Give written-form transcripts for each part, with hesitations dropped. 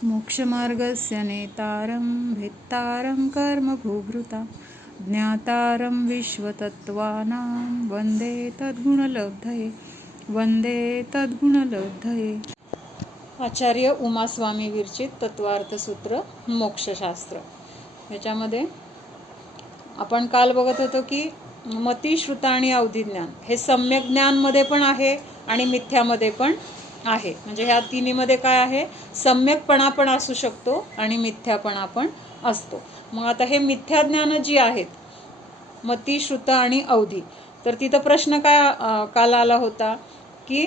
मोक्षमार्गस्य नेतारं भेत्तारं कर्मभूभृता ज्ञातारं विश्वतत्त्वानां वंदे तद्गुणलब्धये. आचार्य उमास्वामी विरचित तत्वार्थसूत्र मोक्षशास्त्र. याच्यामध्ये आपण काल बघत होतो की मती, श्रुत आणि अवधिज्ञान हे सम्यक ज्ञानमध्ये पण आहे आणि मिथ्यामध्ये पण आहे. म्हणजे ह्या तिन्हीमध्ये काय आहे, सम्यकपणा पण असू शकतो आणि मिथ्यापणा पण असतो. मग आता हे मिथ्या ज्ञान जी आहेत मती, श्रुत आणि अवधी, तर तिथं प्रश्न काय काल आला होता की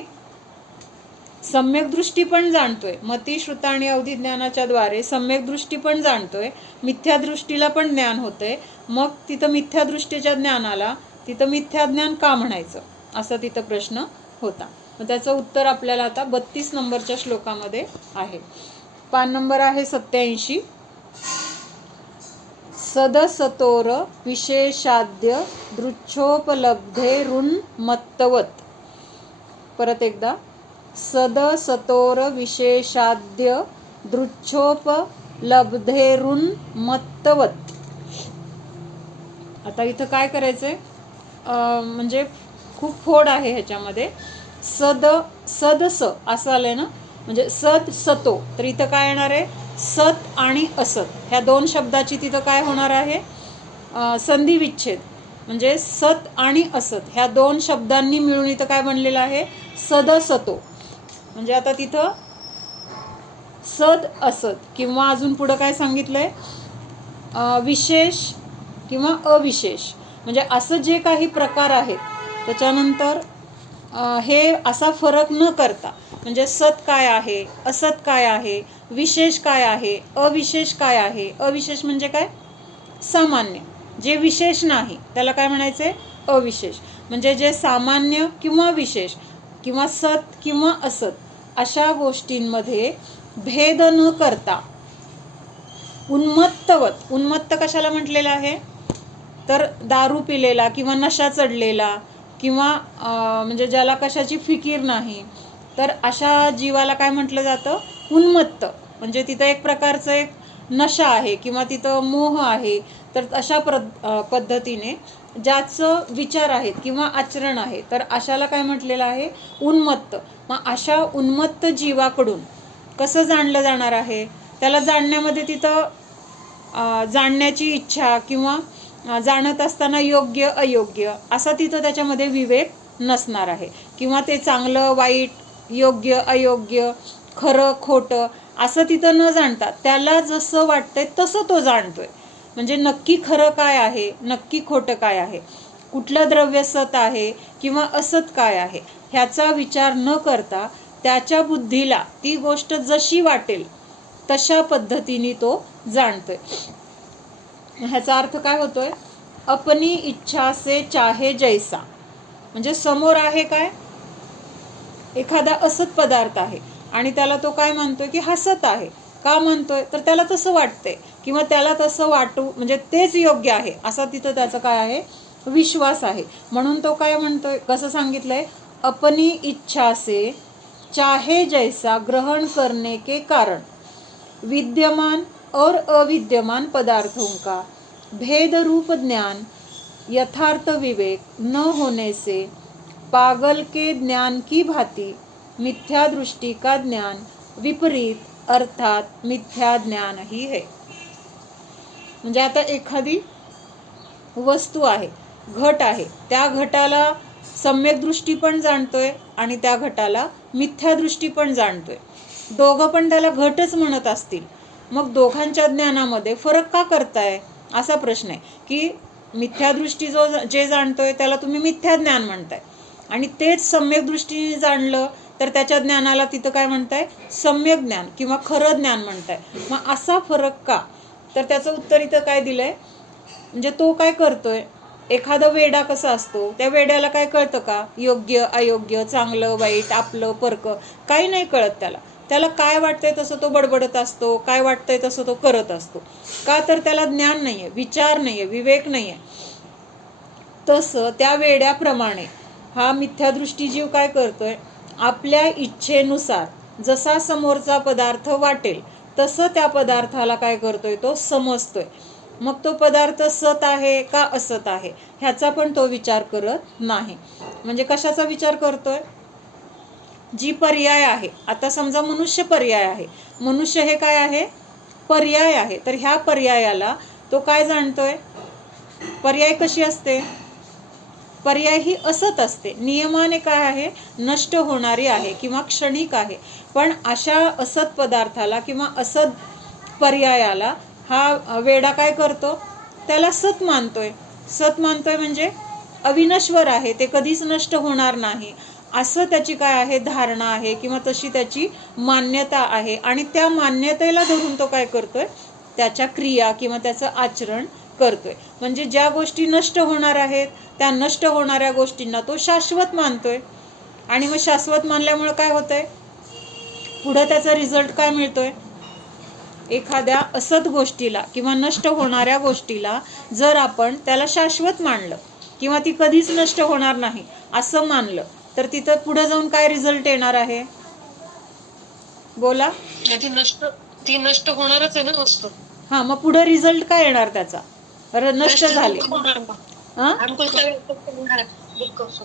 सम्यक दृष्टी पण जाणतोय, मती, श्रुत आणि अवधी ज्ञानाच्या द्वारे सम्यक दृष्टी पण जाणतोय, मिथ्या दृष्टीला पण ज्ञान होतंय. मग तिथं मिथ्या दृष्टीच्या ज्ञानाला तिथं मिथ्या ज्ञान का म्हणायचं, असा तिथं प्रश्न होता. मग त्याचं उत्तर आपल्याला आता 32 नंबरच्या श्लोकामध्ये आहे. पान नंबर आहे 87. सदसतोर विशेषाद्य दृच्छोपलब्धेरुन्मत्तवत्. परत एकदा, सदसतोर विशेषाद्य दृच्छोपलब्धेरुन्मत्तवत्. आता इथं काय करायचंय, म्हणजे खूप फोड आहे ह्याच्यामध्ये. सदस असं आलंय ना, म्हणजे सद सतो, तर इथं काय येणार आहे, सत आणि असत ह्या दोन शब्दाची तिथं काय होणार आहे, संधी विच्छेद. म्हणजे सत आणि असत ह्या दोन शब्दांनी मिळून इथं काय बनलेलं आहे, सदसतो. म्हणजे आता तिथं सद असत किंवा अजून पुढं काय सांगितलंय, विशेष किंवा अविशेष, म्हणजे असं जे काही प्रकार आहेत त्याच्यानंतर हे असा फरक न करता, म्हणजे सत काय आहे, असत काय आहे, विशेष काय आहे, अविशेष काय आहे. अविशेष म्हणजे काय, सामान्य. जे विशेष नाही त्याला काय म्हणायचंय, अविशेष. म्हणजे जे सामान्य किंवा विशेष किंवा सत किंवा असत अशा गोष्टींमध्ये भेद न करता उन्मत्तवत. उन्मत्त कशाला म्हटलेलं आहे, तर दारू पिलेला किंवा नशा चढलेला किंवा म्हणजे ज्याला कशाची फिकीर नाही, तर अशा जीवाला काय म्हटलं जातं, उन्मत्त. म्हणजे तिथं एक प्रकारचं एक नशा आहे किंवा तिथं मोह आहे. तर अशा पद्धतीने ज्याचं विचार आहेत किंवा आचरण आहे, तर अशाला काय म्हटलेलं आहे, उन्मत्त. मग अशा उन्मत्त जीवाकडून कसं जाणलं जाणार आहे, त्याला जाणण्यामध्ये तिथं जाणण्याची इच्छा किंवा जाणत असताना योग्य अयोग्य असा तिथं त्याच्यामध्ये विवेक नसणार आहे. किंवा ते चांगलं वाईट, योग्य अयोग्य, खरं खोटं असं तिथं न जाणता त्याला जसं वाटतंय तसं तो जाणतोय. म्हणजे नक्की खरं काय आहे, नक्की खोटं काय आहे, कुठलं द्रव्य सत आहे किंवा असत काय आहे, ह्याचा विचार न करता त्याच्या बुद्धीला ती गोष्ट जशी वाटेल तशा पद्धतीने तो जाणतोय. ह्याचा अर्थ काय होतोय, अपनी इच्छा से चाहे जैसा. म्हणजे समोर आहे काय, एखादा असत पदार्थ आहे आणि त्याला तो काय मानतोय की हसत आहे. का मानतोय, तर त्याला तसं वाटतंय किंवा त्याला तसं वाटू म्हणजे तेच योग्य आहे असा तिथं त्याचा काय आहे, विश्वास आहे. म्हणून तो काय म्हणतोय, कसं सांगितलंय, अपनी इच्छा से चाहे जैसा ग्रहण करने के कारण विद्यमान और अविद्यमान पदार्थों का भेद रूप ज्ञान यथार्थ विवेक न होने से पागल के ज्ञान की भांति मिथ्या दृष्टि का ज्ञान विपरीत अर्थात मिथ्या ज्ञान ही है. म्हणजे आता एखादी वस्तू आहे, घट आहे, त्या घटाला सम्यक दृष्टी पण जाणतोय आणि त्या घटाला मिथ्या दृष्टी पण जाणतोय. दोघं पण त्याला घटच म्हणत असतील, मग दोघांच्या ज्ञानामध्ये फरक का करताय, असा प्रश्न आहे. की मिथ्या दृष्टी जे जाणतोय त्याला तुम्ही मिथ्या ज्ञान म्हणताय आणि तेच सम्यक दृष्टीने जाणलं तर त्याच्या ज्ञानाला तिथं काय म्हणताय, सम्यक ज्ञान किंवा खरं ज्ञान म्हणताय. मग असा फरक का, तर त्याचं उत्तर इथं काय दिलंय, म्हणजे तो काय करतोय, एखादा वेडा कसा असतो, त्या वेड्याला काय कळतं का, योग्य अयोग्य, चांगलं वाईट, आपलं परकं काही नाही कळत. त्याला काय वाटतंय तसं तो बडबडत असतो, काय वाटतंय तसं तो करत असतो. का, तर त्याला ज्ञान नाहीये, विचार नाहीये, विवेक नाहीये. तसं त्या वेड्याप्रमाणे हा मिथ्यादृष्टी जीव काय करतोय, आपल्या इच्छेनुसार जसा समोरचा पदार्थ वाटेल तसं त्या पदार्थाला काय करतोय, तो समजतोय. मग तो पदार्थ सत आहे का असत आहे ह्याचा पण तो विचार करत नाही. म्हणजे कशाचा विचार करतोय, जी पर्याय आहे. आता समजा मनुष्य पर्याय आहे, मनुष्य हे काय आहे, पर्याय आहे. तर ह्या पर्यायाला तो काय जाणतोय, पर्याय कशी असते, पर्याय ही असत असते, नियमाने काय आहे, नष्ट होणारी आहे किंवा क्षणिक आहे. पण अशा असत पदार्थाला किंवा असत पर्यायाला हा वेडा काय करतो, त्याला सत मानतोय. सत मानतोय म्हणजे अविनश्वर आहे, ते कधीच नष्ट होणार नाही असं त्याची काय आहे, धारणा आहे किंवा तशी त्याची मान्यता आहे. आणि त्या मान्यतेला धरून तो काय करतोय, त्याच्या क्रिया किंवा त्याचं आचरण करतोय. म्हणजे ज्या गोष्टी नष्ट होणार आहेत त्या नष्ट होणाऱ्या गोष्टींना तो शाश्वत मानतोय. आणि मग शाश्वत मानल्यामुळे काय होतंय, पुढे त्याचा रिझल्ट काय मिळतोय, एखाद्या असत गोष्टीला किंवा नष्ट होणाऱ्या गोष्टीला जर आपण त्याला शाश्वत मानलं किंवा ती कधीच नष्ट होणार नाही असं मानलं, तर तिथं पुढे जाऊन काय रिझल्ट येणार आहे, बोला. ती नष्ट होणारच आहे ना वस्तू. हा, मग पुढे रिझल्ट काय येणार त्याचा, नष्ट झाली,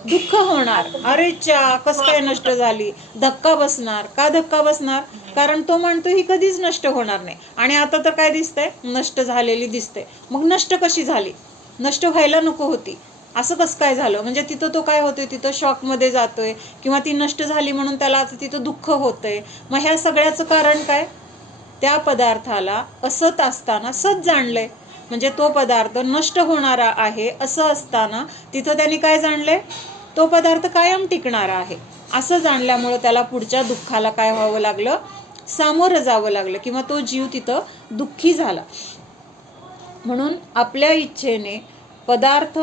दुःख होणार. अरे चा, कस काय नष्ट झाली, धक्का बसणार. का धक्का बसणार, कारण तो म्हणतो ही कधीच नष्ट होणार नाही आणि आता तर काय दिसतंय, नष्ट झालेली दिसते. मग नष्ट कशी झाली, नष्ट व्हायला नको होती, असं कसं काय झालं. म्हणजे तिथं तो काय होतोय, तिथं शॉकमध्ये जातोय किंवा ती नष्ट झाली म्हणून त्याला आता तिथं दुःख होतंय. मग ह्या सगळ्याचं कारण काय, त्या पदार्थाला असत असताना सत जाणलंय. म्हणजे तो पदार्थ नष्ट होणारा आहे असं असताना तिथं त्यांनी काय जाणलंय, तो पदार्थ कायम टिकणारा आहे असं जाणल्यामुळं त्याला पुढच्या दुःखाला काय व्हावं लागलं, सामोरं जावं लागलं किंवा तो जीव तिथं दुःखी झाला. म्हणून आपल्या इच्छेने पदार्थ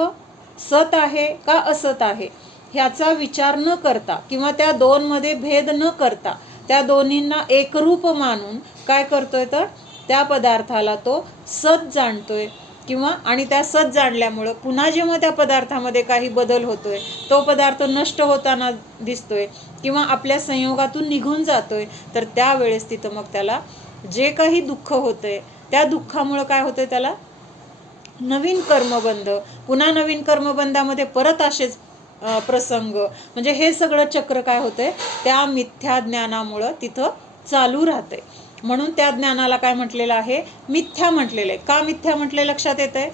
सत आहे का असत आहे ह्याचा विचार न करता किंवा त्या दोनमध्ये भेद न करता त्या दोन्हींना एकरूप मानून काय करतोय, तर त्या पदार्थाला तो सत जाणतोय. किंवा आणि त्या सत जाणल्यामुळं पुन्हा जेव्हा त्या पदार्थामध्ये काही बदल होतोय, तो पदार्थ नष्ट होताना दिसतोय किंवा आपल्या संयोगातून निघून जातोय, तर त्यावेळेस तिथं मग त्याला जे काही दुःख होतंय त्या दुःखामुळं काय होतंय, त्याला नवीन कर्मबंध, पुन्हा नवीन कर्मबंधामध्ये परत असेच प्रसंग. म्हणजे हे सगळं चक्र काय होतंय, त्या मिथ्या ज्ञानामुळं तिथं चालू राहतंय. म्हणून त्या ज्ञानाला काय म्हटलेलं आहे, मिथ्या म्हटलेलं आहे. का मिथ्या म्हटले लक्षात येतंय,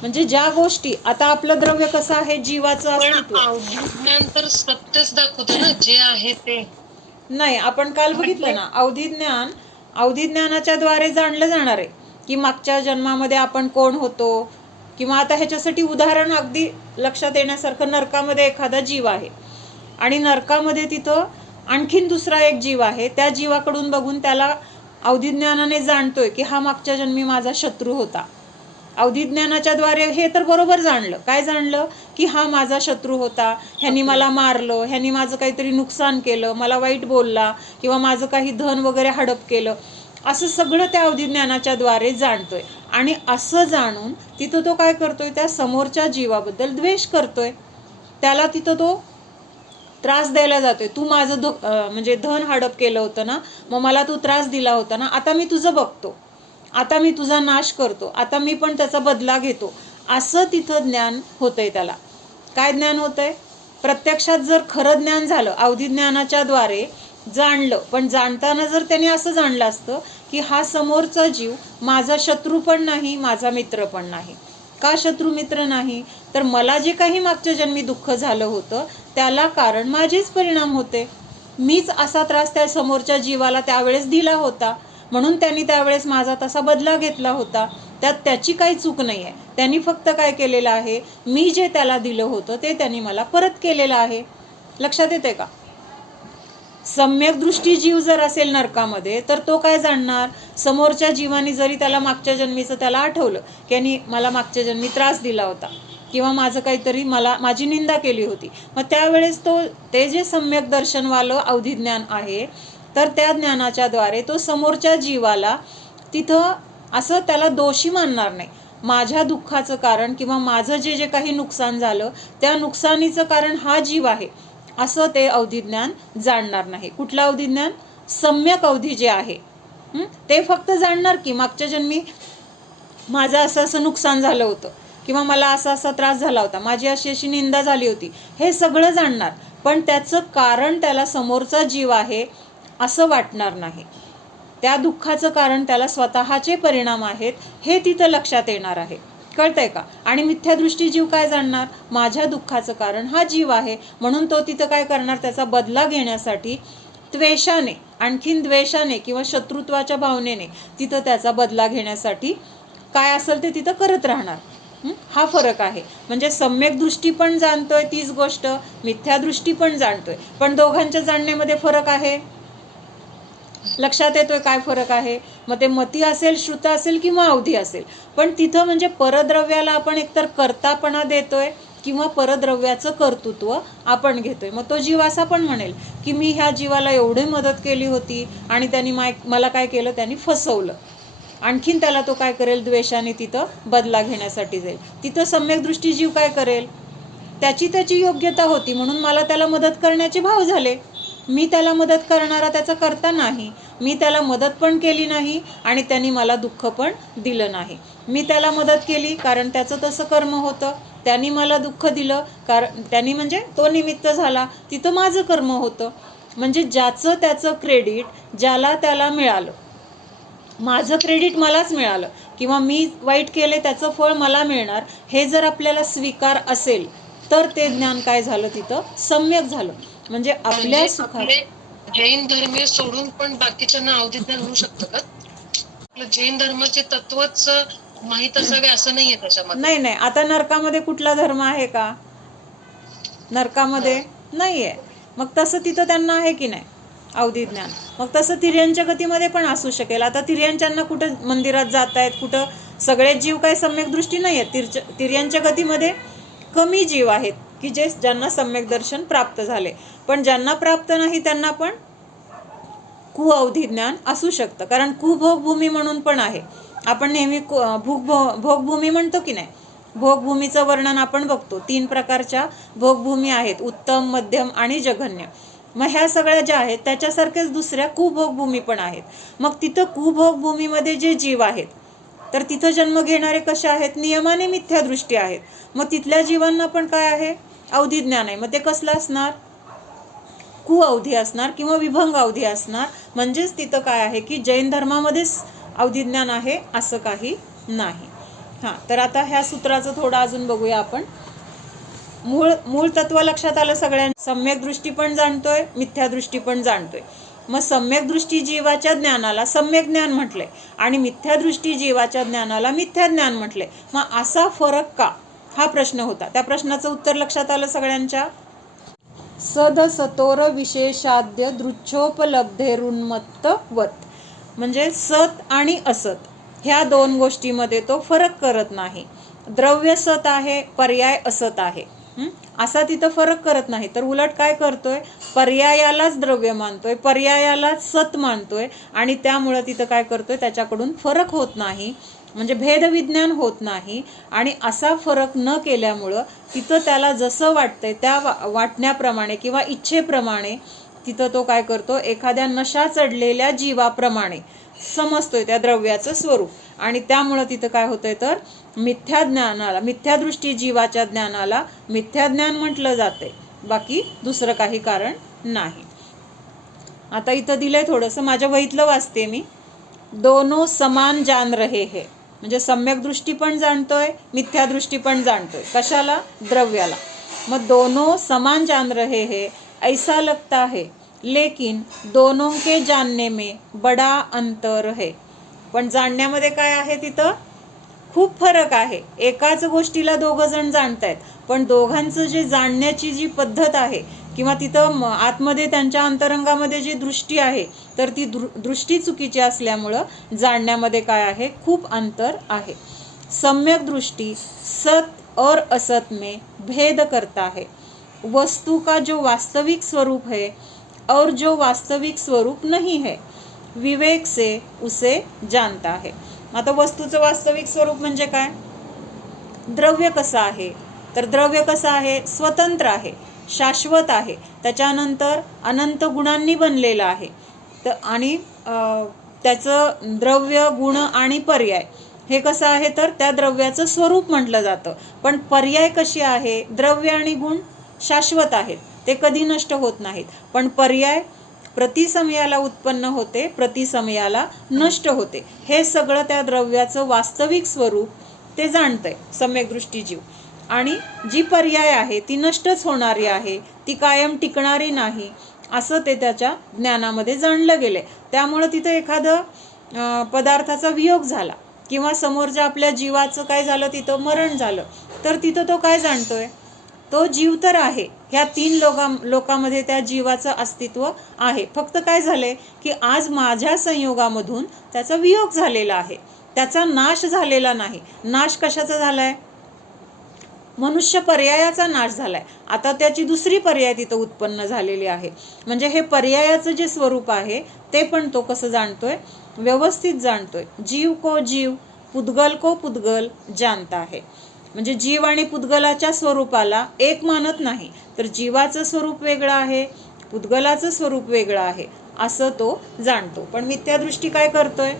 म्हणजे ज्या गोष्टी, आता आपलं द्रव्य कसं आहे, जीवाचं अस्तित्व, ज्ञान तर सत्यच दाखवतं ना, जे आहे ते नाही. आपण काल बघितलं ना, अवधी ज्ञानाच्या द्वारे जाणलं जाणार आहे की मागच्या जन्मामध्ये आपण कोण होतो. किंवा आता ह्याच्यासाठी उदाहरण अगदी लक्षात येण्यासारखं, नरकामध्ये एखादा जीव आहे आणि नरकामध्ये तिथं आणखीन दुसरा एक जीव आहे. त्या जीवाकडून बघून त्याला अवधिज्ञानाने जाणतोय की हा मागच्या जन्मी माझा शत्रू होता. अवधिज्ञानाच्या द्वारे हे तर बरोबर जाणलं, काय जाणलं की हा माझा शत्रू होता, ह्यांनी मला मारलं, ह्यांनी माझं काहीतरी नुकसान केलं, मला वाईट बोलला किंवा माझं काही धन वगैरे हडप केलं, असं सगळं त्या अवधिज्ञानाच्या द्वारे जाणतोय. आणि असं जाणून तिथं तो काय करतोय, त्या समोरच्या जीवाबद्दल द्वेष करतोय, त्याला तिथं तो त्रास द्यायला जातोय. तू माझं म्हणजे धन हडप केलं होतं ना, मग मला तू त्रास दिला होता ना, आता मी तुझं बघतो, आता मी तुझा नाश करतो, आता मी पण त्याचा बदला घेतो, असं तिथं ज्ञान होतंय. त्याला काय ज्ञान होतंय, प्रत्यक्षात जर खरं ज्ञान झालं, अवधिज्ञानाच्या द्वारे जाणलं, पण जाणताना जर त्याने असं जाणलं असतं की हा समोरचा जीव माझा शत्रू पण नाही, माझा मित्र पण नाही. का शत्रू मित्र नाही, तर मला जे काही मागच्या जन्मी दुःख झालं होतं त्याला कारण माझेच परिणाम होते. मीच असा त्रास त्या समोरच्या जीवाला त्यावेळेस दिला होता, म्हणून त्यांनी त्यावेळेस माझा तसा बदला घेतला होता. त्यात त्याची काही चूक नाही आहे. त्यांनी फक्त काय केलेलं आहे, मी जे त्याला दिलं होतं ते त्यांनी मला परत केलेलं आहे. लक्षात येते का. सम्यक दृष्टी जीव जर असेल नरकामध्ये, तर तो काय जाणणार, समोरच्या जीवाने जरी त्याला मागच्या जन्मीचं त्याला आठवलं की यांनी मला मागच्या जन्मी त्रास दिला होता किंवा माझं काहीतरी माझी निंदा केली होती, मग त्यावेळेस ते जे सम्यक दर्शनवालं अवधिज्ञान आहे, तर त्या ज्ञानाच्या द्वारे तो समोरच्या जीवाला तिथं असं त्याला दोषी मानणार नाही. माझ्या दुःखाचं कारण किंवा माझं जे जे काही नुकसान झालं त्या नुकसानीचं कारण हा जीव आहे असं ते अवधिज्ञान जाणणार नाही. कुठलं अवधिज्ञान, सम्यक अवधी जे आहे ते फक्त जाणणार की मागच्या जन्मी माझं असं असं नुकसान झालं होतं, किंवा मला असा असा त्रास झाला होता, माझी अशी अशी निंदा झाली होती, हे सगळं जाणणार. पण त्याचं कारण त्याला समोरचा जीव आहे असं वाटणार नाही. त्या दुःखाचं कारण त्याला स्वतःचे परिणाम आहेत हे तिथं लक्षात येणार आहे. कळतंय का? आणि मिथ्यादृष्टी जीव काय जाणणार? माझ्या दुःखाचं कारण हा जीव आहे, म्हणून तो तिथं काय करणार? त्याचा बदला घेण्यासाठी त्वेषाने, आणखीन द्वेषाने किंवा शत्रुत्वाच्या भावनेने तिथं त्याचा बदला घेण्यासाठी काय असेल ते तिथं करत राहणार. हा फरक आहे. म्हणजे सम्यक दृष्टी पण जाणतोय तीच गोष्ट, मिथ्यादृष्टी पण जाणतोय, पण दोघांच्या जाणण्यामध्ये फरक आहे. लक्षात येतोय काय फरक आहे? मग ते मती असेल, श्रुत असेल किंवा अवधी असेल, पण तिथं म्हणजे परद्रव्याला आपण एकतर कर्तापणा देतोय किंवा परद्रव्याचं कर्तृत्व आपण घेतोय. मग तो जीव असा पण म्हणेल की मी ह्या जीवाला एवढी मदत केली होती आणि त्यांनी मला काय केलं? त्यांनी फसवलं. आणखीन त्याला तो काय करेल? द्वेषाने तिथं बदला घेण्यासाठी जाईल. तिथं सम्यक दृष्टी जीव काय करेल? त्याची योग्यता होती म्हणून मला त्याला मदत करण्याचे भाव झाले. मी त्याला मदत करणारा त्याचा करता नाही. मी त्याला मदत पण केली नाही आणि त्यांनी मला दुःख पण दिलं नाही. मी त्याला मदत केली कारण त्याचं तसं कर्म होतं. त्यांनी मला दुःख दिलं कारण त्यांनी म्हणजे तो निमित्त झाला. तिथं माझं कर्म होतं. म्हणजे ज्याचं त्याचं क्रेडिट ज्याला त्याला मिळालं. माझं क्रेडिट मलाच मिळालं किंवा मी वाईट केले त्याचं फळ मला मिळणार, हे जर आपल्याला स्वीकार असेल तर ते ज्ञान काय झालं? तिथं सम्यक झालं. म्हणजे आपल्या सुखात जैन धर्मीय सोडून पण बाकीच्यांना अवधी ज्ञान होऊ शकतं का? आपलं जैन धर्माचे तत्वच माहीत असावे असं नाहीये त्याच्यामध्ये. नाही. आता नरकामध्ये कुठला धर्म आहे का? नरकामध्ये नाहीये. मग तसं तिथं त्यांना आहे की नाही अवधी ज्ञान? मग तसं तिर्यांच्या गतीमध्ये पण असू शकेल. आता तिर्यांच्यांना कुठं मंदिरात जात आहेत, कुठं सगळेच जीव काय सम्यक दृष्टी नाही आहेत. तिर्यांच्या गतीमध्ये कमी जीव आहेत की ज्यांना सम्यक दर्शन प्राप्त झाले, पण ज्यांना प्राप्त नाही त्यांना पण कुअवधी ज्ञान असू शकतं. कारण कुभोगभूमी म्हणून पण आहे. आपण नेहमी भोगभूमी म्हणतो की नाही? भोगभूमीचं वर्णन आपण बघतो. 3 प्रकारच्या भोगभूमी आहेत, उत्तम, मध्यम आणि जघन्य. मग ह्या सगळ्या ज्या आहेत त्याच्यासारख्याच दुसऱ्या कुभोगभूमी पण आहेत. मग तिथं कुभोगभूमीमध्ये जे जीव आहेत तर तिथं जन्म घेणारे कसे आहेत? नियमाने मिथ्यादृष्टी आहेत. मग तिथल्या जीवांना पण काय आहे? अवधी ज्ञान आहे. मग ते कसलं असणार? कुअवधी असणार किंवा विभंग अवधी असणार. म्हणजेच तिथं काय आहे की जैन धर्मामध्येच अवधी ज्ञान आहे असं काही नाही. तर आता ह्या सूत्राचं थोडं अजून बघूया आपण. मूळ तत्व लक्षात आलं सगळ्यांना? सम्यक दृष्टी पण जाणतोय, मिथ्यादृष्टी पण जाणतोय. मग सम्यक दृष्टी जीवाच्या ज्ञानाला सम्यक ज्ञान म्हटलंय आणि मिथ्यादृष्टी जीवाच्या ज्ञानाला मिथ्या ज्ञान म्हटलंय. मग असा फरक का? हा प्रश्न होता. त्या प्रश्नाचं उत्तर लक्षात आलं सगळ्यांच्या? सद सतोर विशेषाद्य दृच्छोपलब्धेरुन्मत्तवत. म्हणजे सत आणि असत ह्या 2 गोष्टीमध्ये तो फरक करत नाही. द्रव्य सत आहे, पर्याय असत आहे, असा तिथं फरक करत नाही. तर उलट काय करतोय? पर्यायालाच द्रव्य मानतोय, पर्यायालाच सत मानतोय आणि त्यामुळं तिथं काय करतोय? त्याच्याकडून फरक होत नाही, म्हणजे भेदविज्ञान होत नाही. आणि असा फरक न केल्यामुळं तिथं त्याला जसं वाटतंय त्या वाटण्याप्रमाणे किंवा इच्छेप्रमाणे तिथं तो काय करतो? एखाद्या नशा चढलेल्या जीवाप्रमाणे समजतोय त्या द्रव्याचं स्वरूप. आणि त्यामुळं तिथं काय होतंय? तर मिथ्या ज्ञानाला, मिथ्यादृष्टी जीवाच्या ज्ञानाला मिथ्या ज्ञान म्हटलं जातंय. बाकी दुसरं काही कारण नाही. आता इथं दिलंय थोडंसं, माझ्या वहीतलं वाचते मी. दोनो समान जान रहे है. म्हणजे सम्यक दृष्टी पण जाणतोय, मिथ्यादृष्टी पण जाणतोय. कशाला? द्रव्याला. मग दोनों समान जान रहे है ऐसा लगता है, लेकिन दोनों के जानने में बड़ा अंतर है. पण जाणण्यामध्ये काय आहे? तिथं खूप फरक आहे. एकाच गोष्टीला 2 जण जाणतायत, पण दोघांचं जे जाणण्याची जी पद्धत आहे किंवा तिथं आतमध्ये त्यांच्या अंतरंगामध्ये जी दृष्टी आहे तर ती दृष्टी चुकीची असल्यामुळं जाणण्यामध्ये काय आहे? खूप अंतर आहे. सम्यक दृष्टी सत और असत में भेद करता है. वस्तु का जो वास्तविक स्वरूप है और जो वास्तविक स्वरूप नहीं है, विवेक से उसे जानता है. आता वस्तूचं वास्तविक स्वरूप म्हणजे काय? द्रव्य कसं आहे? तर द्रव्य कसं आहे? स्वतंत्र आहे, शाश्वत आहे, त्याच्यानंतर अनंत गुणांनी बनलेलं आहे. तर आणि त्याचं द्रव्य, गुण आणि पर्याय हे कसं आहे तर त्या द्रव्याचं स्वरूप म्हटलं जातं. पण पर्याय कशी आहे, द्रव्य आणि गुण शाश्वत आहेत, ते कधी नष्ट होत नाहीत. पण पर्याय प्रतिसमयाला उत्पन्न होते, प्रतिसमयाला नष्ट होते. हे सगळं त्या द्रव्याचं वास्तविक स्वरूप ते जाणतंय सम्यकदृष्टी जीव. आणि जी पर्याय आहे ती नष्टच होणारी आहे, ती कायम टिकणारी नाही, असं ते त्याच्या ज्ञानामध्ये जाणलं गेलंय. त्यामुळं तिथं एखादं पदार्थाचा वियोग झाला किंवा समोरच्या आपल्या जीवाचं काय झालं, तिथं मरण झालं, तर तिथं तो काय जाणतोय, तो जीव तर आहे, ह्या 3 लोकांमध्ये त्या जीवाचं अस्तित्व आहे. फक्त काय झालंय की आज माझ्या संयोगामधून त्याचा वियोग झालेला आहे, त्याचा नाश झालेला नाही. नाश कशाचा झालाय, मनुष्य पर्यायाचा नाश झालाय. आता त्याची दुसरी पर्याय तिथं उत्पन्न झालेली आहे. म्हणजे हे पर्यायाचं जे स्वरूप आहे ते पण तो कसं जाणतोय, व्यवस्थित जाणतोय. जीव को जीव, पुद्गल को पुद्गल जानता है. म्हणजे जीव आणि पुद्गलाच्या स्वरूपाला एक मानत नाही, तर जीवाचं स्वरूप वेगळं आहे, पुद्गलाचं स्वरूप वेगळं आहे, असं तो जाणतो. पण मिथ्यादृष्टी काय करतोय,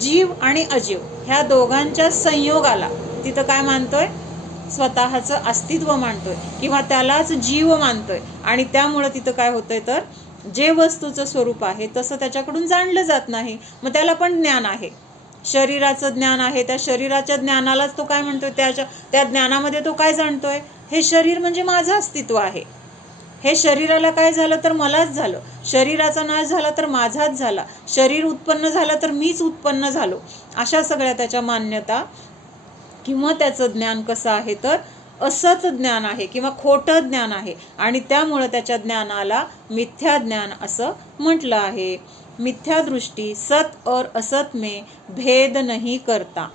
जीव आणि अजीव ह्या दोघांच्या संयोगाला तिथं काय मानतोय, स्वतःचं अस्तित्व मानतोय किंवा त्यालाच जीव मानतोय. आणि त्यामुळं तिथं काय होतंय तर जे वस्तूचं स्वरूप आहे तसं त्याच्याकडून जाणलं जात नाही. मग त्याला पण ज्ञान आहे, शरीराचं ज्ञान आहे, त्या शरीराच्या ज्ञानालाच तो काय म्हणतोय, त्या ज्ञानामध्ये तो काय जाणतोय, हे शरीर म्हणजे माझं अस्तित्व आहे, हे शरीराला काय झालं तर मलाच झालं, शरीराचा नाश झाला तर माझाच झाला, शरीर उत्पन्न झालं तर मीच उत्पन्न झालो, अशा सगळ्या त्याच्या मान्यता किंवा त्याचं ज्ञान कसं आहे तर असत ज्ञान आहे किंवा खोटं ज्ञान आहे. आणि त्यामुळं त्याच्या ज्ञानाला मिथ्या ज्ञान असं म्हटलं आहे. मिथ्या दृष्टी सत और असत में भेद नहीं करता,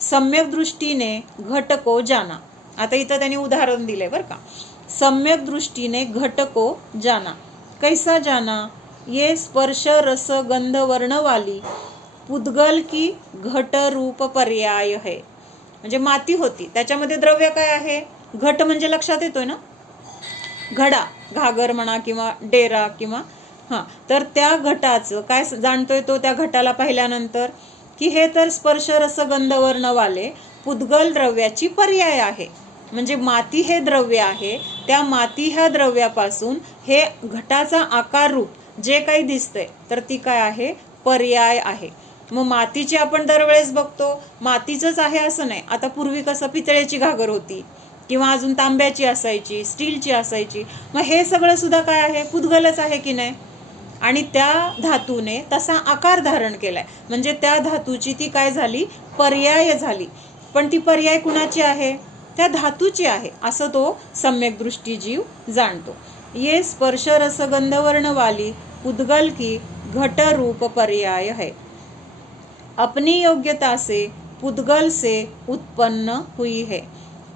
सम्यक दृष्टीने घट को जाना. आता इथं त्यांनी उदाहरण दिलंय बरं का, सम्यक दृष्टीने घट को जाना. कैसा जाना, ये स्पर्श रस गंध वर्ण वाली पुद्गल की घट रूप पर्याय है. म्हणजे माती होती, त्याच्यामध्ये द्रव्य काय आहे, घट म्हणजे लक्षात येतोय ना, घडा, घागर म्हणा किंवा डेरा किंवा तर त्या घटाचं काय जाणतोय तो, त्या घटाला पाहिल्यानंतर की हे तर स्पर्श रस गंध वर्ण वाले पुद्गल द्रव्याची पर्याय आहे. म्हणजे माती हे द्रव्य आहे, त्या माती ह्या द्रव्यापासून हे घटाचा आकार रूप जे काही दिसतंय तर ती काय आहे, पर्याय आहे. मग मातीची आपण दरवेळेस बघतो मातीचंच आहे असं नाही. आता पूर्वी कसं पितळेची घागर होती किंवा अजून तांब्याची असायची, स्टीलची असायची, मग हे सगळं सुद्धा काय आहे, पुद्गलच आहे की नाही. आणि त्या धातूने तसा आकार धारण केलाय, म्हणजे त्या धातूची ती काय झाली, पर्याय झाली. पण ती पर्याय कुणाची आहे, त्या धातूची आहे, असं तो सम्यक दृष्टी जीव जाणतो. ये स्पर्श रसगंध वर्ण वाली पुद्गल की घट रूप पर्याय है, अपनी योग्यता से पुद्गल से उत्पन्न हुई है.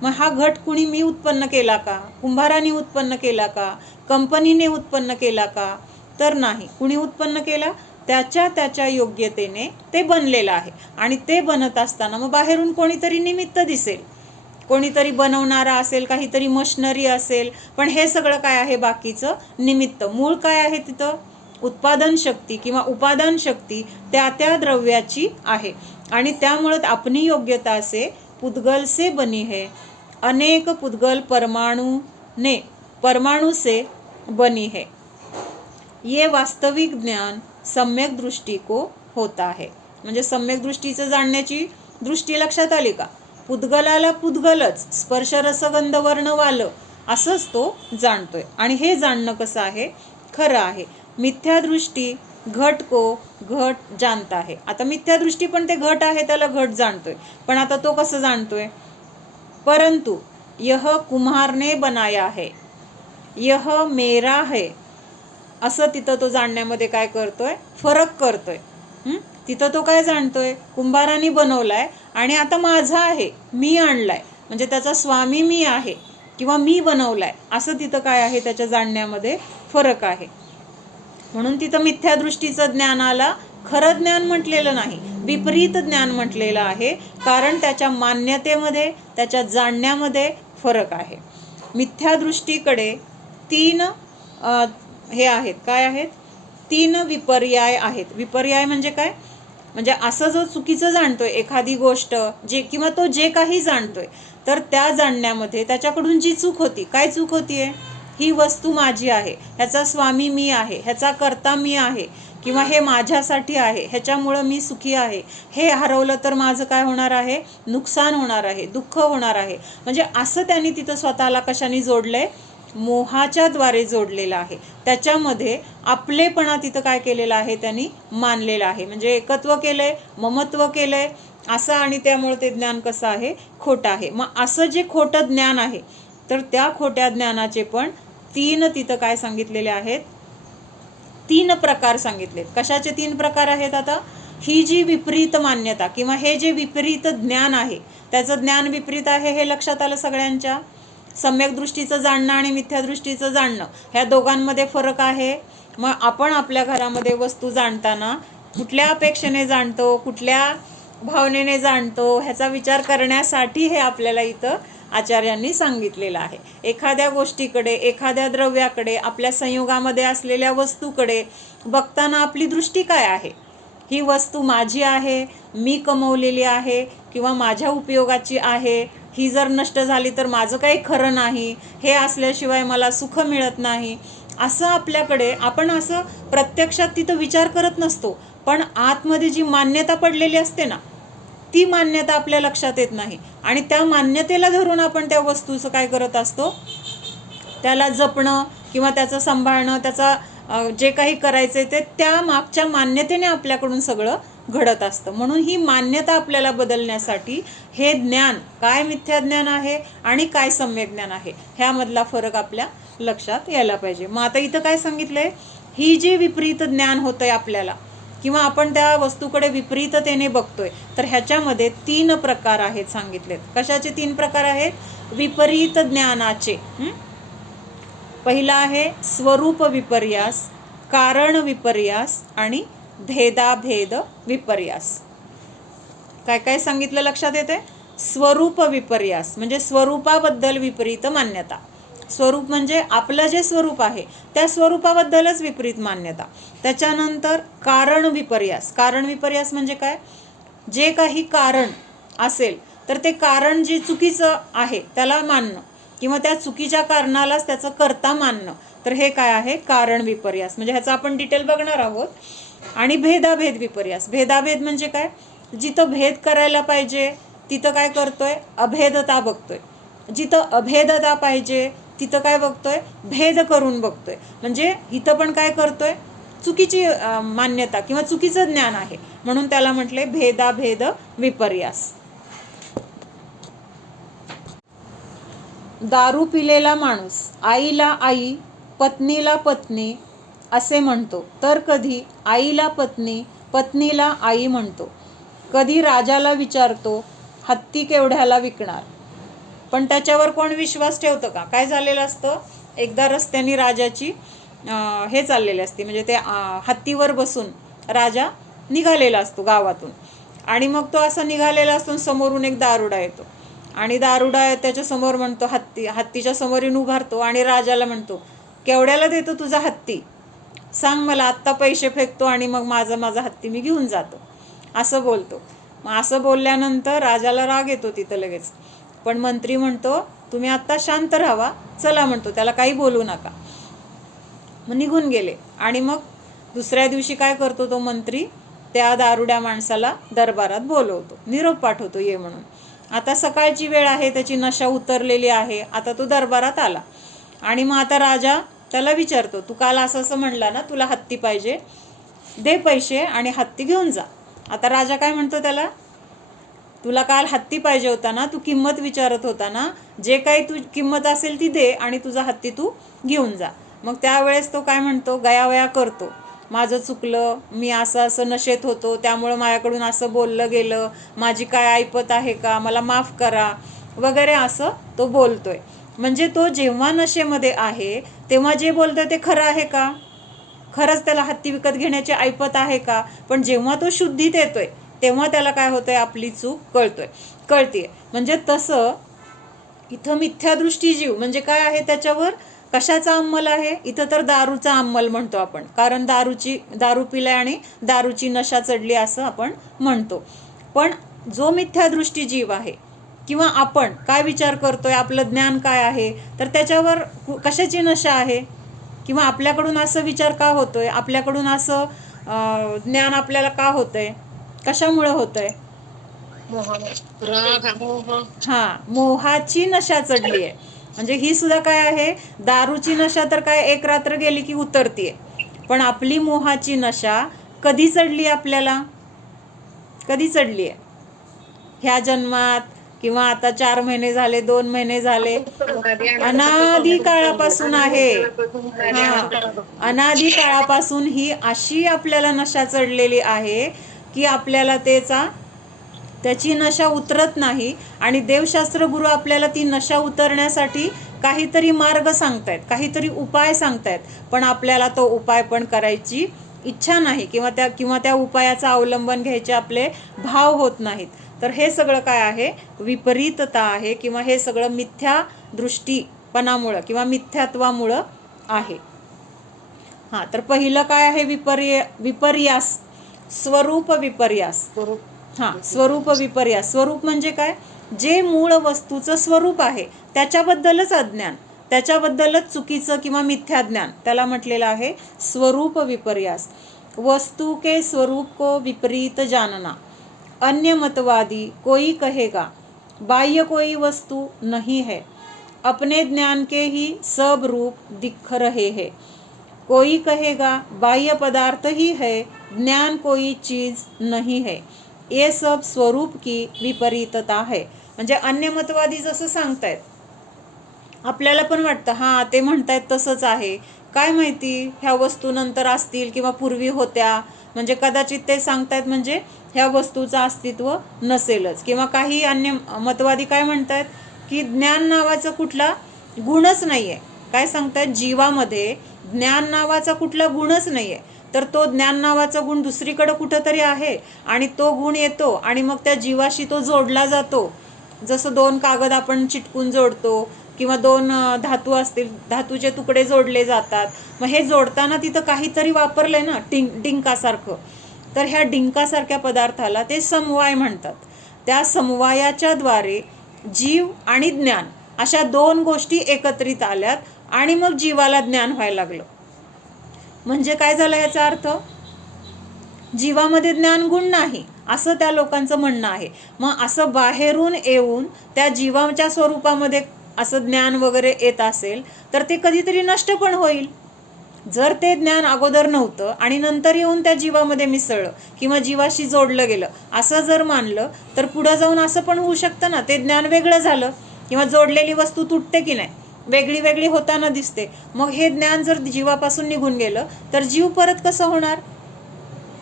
मग हा घट कुणी मी उत्पन्न केला का, कुंभाराने उत्पन्न केला का, कंपनीने उत्पन्न केला का, तर नाही. कुणी उत्पन्न केला, त्याच्या योग्यतेने ते बनलेलं आहे. आणि ते बनत असताना मग बाहेरून कोणीतरी निमित्त दिसेल, कोणीतरी बनवणारा असेल, काहीतरी मशिनरी असेल, पण हे सगळं काय आहे, बाकीचं निमित्त. मूळ काय आहे तिथं, उत्पादन शक्ती किंवा उपादान शक्ती त्या द्रव्याची आहे. आणि त्यामुळे अपनी योग्यता से पुद्गल से बनी है, अनेक पुद्गल परमाणु से बनी है. ये वास्तविक ज्ञान सम्यक दृष्टी को होता है. म्हणजे सम्यक दृष्टीचं जाणण्याची दृष्टी लक्षात आली का, पुद्गलाला पुद्गलच, स्पर्श रसगंध वर्णवालं असंच तो जाणतोय. आणि हे जाणणं कसं आहे, खरं आहे. मिथ्या दृष्टी घट को घट जानता है. आता मिथ्या दृष्टी पण ते घट आहे त्याला घट जाणतोय, पण आता तो कसं जाणतोय, परंतु यह कुम्हार ने बनाया है, यह मेरा है, असं तिथं तो जाणण्यामध्ये काय करतोय, फरक करतोय. तिथं तो काय जाणतोय, कुंभाराने बनवलाय आणि आता माझा आहे, मी आणलाय, म्हणजे त्याचा स्वामी मी आहे किंवा मी बनवलाय, असं तिथं काय आहे, त्याच्या जाणण्यामध्ये फरक आहे. म्हणून तिथं मिथ्या दृष्टीचं ज्ञानाला खरं ज्ञान म्हटलेलं नाही, विपरीत ज्ञान म्हटलेलं आहे. कारण त्याच्या मान्यतेमध्ये, त्याच्या जाणण्यामध्ये फरक आहे. मिथ्या दृष्टीकडे 3 हे आहेत, काय आहेत, 3 विपर्याय आहेत. विपर्याय म्हणजे काय? म्हणजे असं जो चुकीचं जाणतोय एखादी गोष्ट, जे किंवा तो जे काही जाणतोय, तर त्या जाणण्यामध्ये त्याच्याकडून जी चूक होती, काय चूक होतीये? ही वस्तू माझी आहे, ह्याचा स्वामी मी आहे, ह्याचा कर्ता मी आहे, किंवा हे माझ्यासाठी आहे, ह्याच्यामुळं मी सुखी आहे, हे हरवलं तर माझं काय होणार आहे? नुकसान होणार आहे, दुःख होणार आहे. म्हणजे असं त्यांनी तिथं स्वतःला कशाने जोडलंय? मोहाच्या द्वारे जोडलेलं आहे. त्याच्यामध्ये आपलेपणा तिथं काय केलेलं आहे? त्यांनी मानलेलं आहे. म्हणजे एकत्व केलंय, ममत्व केलंय असं, आणि त्यामुळे ते ज्ञान कसं आहे? खोटं आहे. मग असं जे खोटं ज्ञान आहे, तर त्या खोट्या ज्ञानाचे पण 3 तिथं काय सांगितलेले आहेत? 3 प्रकार सांगितलेत. कशाचे 3 प्रकार आहेत? आता ही जी विपरीत मान्यता किंवा हे जे विपरीत ज्ञान आहे, त्याचं ज्ञान विपरीत आहे हे लक्षात आलं सगळ्यांच्या? सम्यक दृष्टीचं जाणणं आणि मिथ्या दृष्टीचं जाणणं, ह्या दोघांमध्ये फरक आहे. मग आपण आपल्या घरामध्ये वस्तू जाणताना कुठल्या अपेक्षेने जाणतो, कुठल्या भावनेने जाणतो, ह्याचा विचार करण्यासाठी हे आपल्याला इथं आचार्यांनी सांगितलेलं आहे. एखाद्या गोष्टीकडे, एखाद्या द्रव्याकडे, आपल्या संयोगामध्ये असलेल्या वस्तूकडे बघताना आपली दृष्टी काय आहे? ही वस्तू माझी आहे, मी कमवलेली आहे, किंवा माझ्या उपयोगाची आहे, ही जर नष्ट झाली तर माझं काही खरं नाही, हे असल्याशिवाय मला सुख मिळत नाही, असं आपल्याकडे, आपण असं प्रत्यक्षात तिथं विचार करत नसतो, पण आतमध्ये जी मान्यता पडलेली असते ना, ती मान्यता आपल्या लक्षात येत नाही, आणि त्या मान्यतेला धरून आपण त्या वस्तूचं काय करत असतो? त्याला जपणं किंवा त्याचं सांभाळणं, त्याचा जे काही करायचं ते त्या मागच्या मान्यतेने आपल्याकडून सगळं घडत असतं. म्हणून ही मान्यता आपल्याला बदलण्यासाठी हे ज्ञान, काय मिथ्या ज्ञान आहे आणि काय सम्यक ज्ञान आहे, ह्यामधला फरक आपल्या लक्षात यायला पाहिजे. मग आता इथं काय सांगितलंय? ही जे विपरीत ज्ञान होतंय आपल्याला, किंवा आपण त्या वस्तूकडे विपरीततेने बघतोय, तर ह्याच्यामध्ये 3 प्रकार आहेत सांगितलेत. कशाचे 3 प्रकार आहेत? विपरीत ज्ञानाचे. पहिला आहे स्वरूप विपर्यास, कारण विपर्यास आणि भेदाभेद विपर्यास. काय काय सांगितलं लक्षात येते? स्वरूप विपर्यास म्हणजे स्वरूपाबद्दल विपरीत मान्यता. स्वरूप म्हणजे आपलं जे स्वरूप आहे त्या स्वरूपाबद्दलच विपरीत मान्यता. त्याच्यानंतर कारण विपर्यास. कारण विपर्यास म्हणजे काय? जे काही कारण असेल तर ते कारण जे चुकीचं आहे त्याला मानणं, किंवा त्या चुकीच्या कारणालाच त्याचं कर्ता मानणं, तर हे काय आहे? कारण विपर्यास. म्हणजे ह्याचा आपण डिटेल बघणार आहोत. आणि भेदाभेद विपर्यास. भेदाभेद म्हणजे काय? जिथं भेद करायला पाहिजे तिथं काय करतोय? अभेदता बघतोय. जिथं अभेदता पाहिजे तिथं काय बघतोय? भेद करून बघतोय. म्हणजे इथं पण काय करतोय? चुकीची मान्यता किंवा चुकीचं ज्ञान आहे, म्हणून त्याला म्हटले भेदाभेद विपर्यास. दारू पिलेला माणूस आईला आई, पत्नीला पत्नी असे म्हणतो, तर कधी आईला पत्नी, पत्नीला आई म्हणतो. कधी राजाला विचारतो, हत्ती केवढ्याला विकणार? पण त्याच्यावर कोण विश्वास ठेवतं का? काय झालेलं असतं? एकदा रस्त्याने राजाची हे चाललेले असते, म्हणजे ते हत्तीवर बसून राजा निघालेला असतो गावातून, आणि मग तो असा निघालेला असतो, समोरून एक दारुडा येतो, आणि दारुडा त्याच्या समोर म्हणतो, हत्तीच्या समोर येऊन उभारतो आणि राजाला म्हणतो, केवढ्याला देतो तुझा हत्ती? सांग मला, आत्ता पैसे फेकतो आणि मग माझा हत्ती मी घेऊन जातो, असं बोलतो. मग असं बोलल्यानंतर राजाला राग येतो तिथं लगेच, पण मंत्री म्हणतो, तुम्ही आत्ता शांत राहावा, चला म्हणतो, त्याला काही बोलू नका. मग निघून गेले. आणि मग दुसऱ्या दिवशी काय करतो तो मंत्री? त्या दारुड्या माणसाला दरबारात बोलवतो, निरोप पाठवतो, ये म्हणून. आता सकाळची वेळ आहे, त्याची नशा उतरलेली आहे, आता तो दरबारात आला, आणि मग आता राजा त्याला विचारतो, तू काल असं असं म्हणला ना, तुला हत्ती पाहिजे, दे पैसे आणि हत्ती घेऊन जा. आता राजा काय म्हणतो त्याला? तुला काल हत्ती पाहिजे होता ना, तू किंमत विचारत होता ना, जे काही तू किंमत असेल ती दे आणि तुझा हत्ती तू घेऊन जा. मग त्यावेळेस तो काय म्हणतो? गयावया करतो, माझं चुकलं, मी असं नशेत होतो, त्यामुळं माझ्याकडून असं बोललं गेलं, माझी काय ऐपत आहे का, मला माफ करा वगैरे असं तो बोलतोय. म्हणजे तो जेव्हा नशेमध्ये आहे तेव्हा जे बोलतोय ते खरं आहे का? खरंच त्याला हत्ती विकत घेण्याची ऐपत आहे का? पण जेव्हा तो शुद्धीत येतोय तेव्हा त्याला काय होतंय? आपली चूक कळतीये. म्हणजे तसं इथं मिथ्यादृष्टी जीव म्हणजे काय आहे? त्याच्यावर कशाचा अंमल आहे? इथं तर दारूचा अंमल म्हणतो आपण, कारण दारू पिलाय आणि दारूची नशा चढली असं आपण म्हणतो. पण जो मिथ्यादृष्टी जीव आहे किंवा आपण काय विचार करतोय, आपलं ज्ञान काय आहे, तर त्याच्यावर कशाची नशा आहे किंवा आपल्याकडून असं विचार का होतोय, आपल्याकडून असं ज्ञान आपल्याला का होतंय, कशामुळे होतंय? राग, मोह. मोहाची नशा चढली आहे. म्हणजे ही सुद्धा काय आहे, दारूची नशा तर काय एक रात्र गेली की उतरतीये, पण आपली मोहाची नशा कधी चढली आपल्याला? कधी चढली आहे? ह्या जन्मात किंवा आता 4 महिने झाले, 2 महिने झाले, अनादी काळापासून आहे. अनादी काळापासून ही अशी आपल्याला नशा चढलेली आहे की आपल्याला त्याची नशा उतरत नाही. आणि देवशास्त्र गुरु आपल्याला ती नशा उतरण्यासाठी काहीतरी मार्ग सांगतायत, काहीतरी उपाय सांगतायत, पण आपल्याला तो उपाय पण करायची इच्छा नाही किंवा त्या उपायाचा अवलंबन घ्यायचे आपले भाव होत नाहीत. तर हे सगळं काय आहे? विपरीतता आहे किंवा हे सगळं मिथ्या दृष्टीपणामुळं किंवा मिथ्यात्वामुळं आहे. तर पहिलं काय आहे? विपर्यास, स्वरूप विपर्यास. स्वरूप विपर्यास. स्वरूप म्हणजे काय? जे मूळ वस्तूचं स्वरूप आहे त्याच्याबद्दलच अज्ञान, त्याच्याबद्दलच चुकीचं किंवा मिथ्या ज्ञान, त्याला म्हटलेलं आहे स्वरूप विपर्यास. वस्तू के स्वरूप को विपरीत जानना, अन्य मतवादी कोई कहेगा बाह्य कोई वस्तु नहीं है, अपने ज्ञान के ही सब रूप दिख रहे हैं, कोई कहेगा बाह्य पदार्थ ही है, ज्ञान कोई चीज नहीं है, ये सब स्वरूप की विपरीतता है. म्हणजे अन्यमतवादी जसं सांगतायत, आपल्याला पण वाटतं ते म्हणतायत तसंच आहे, काय माहिती ह्या वस्तू नंतर असतील किंवा पूर्वी होत्या, म्हणजे कदाचित ते सांगतायत म्हणजे ह्या वस्तूचं अस्तित्व नसेलच. किंवा काही अन्य मतवादी काय म्हणतायत की ज्ञान नावाचा कुठला गुणच नाही आहे. काय सांगतायत? जीवामध्ये ज्ञान नावाचा कुठला गुणच नाही आहे, तर तो ज्ञान नावाचा गुण दुसरीकडे कुठंतरी आहे आणि तो गुण येतो आणि मग त्या जीवाशी तो जोडला जातो. जसं 2 कागद आपण चिटकून जोडतो किंवा 2 धातू असतील, धातूचे तुकडे जोडले जातात, मग हे जोडताना तिथं काहीतरी वापरलंय ना, डिंकासारखं. तर ह्या डिंकासारख्या पदार्थाला ते समवाय म्हणतात. त्या समवायाच्या द्वारे जीव आणि ज्ञान अशा 2 गोष्टी एकत्रित आल्यात आणि मग जीवाला ज्ञान व्हायला लागलं. म्हणजे काय झालं याचा अर्थ? जीवामध्ये ज्ञान गुण नाही असं त्या लोकांचं म्हणणं आहे. मग असं बाहेरून येऊन त्या जीवाच्या स्वरूपामध्ये असं ज्ञान वगैरे येत असेल तर ते कधीतरी नष्ट पण होईल. जर ते ज्ञान अगोदर नव्हतं आणि नंतर येऊन त्या जीवामध्ये मिसळलं किंवा जीवाशी जोडलं गेलं असं जर मानलं तर पुढं जाऊन असं पण होऊ शकतं ना, ते ज्ञान वेगळं झालं किंवा जोडलेली वस्तू तुटते की नाही, वेगळी वेगळी होताना दिसते. मग हे ज्ञान जर जीवापासून निघून गेलं तर जीव परत कसं होणार?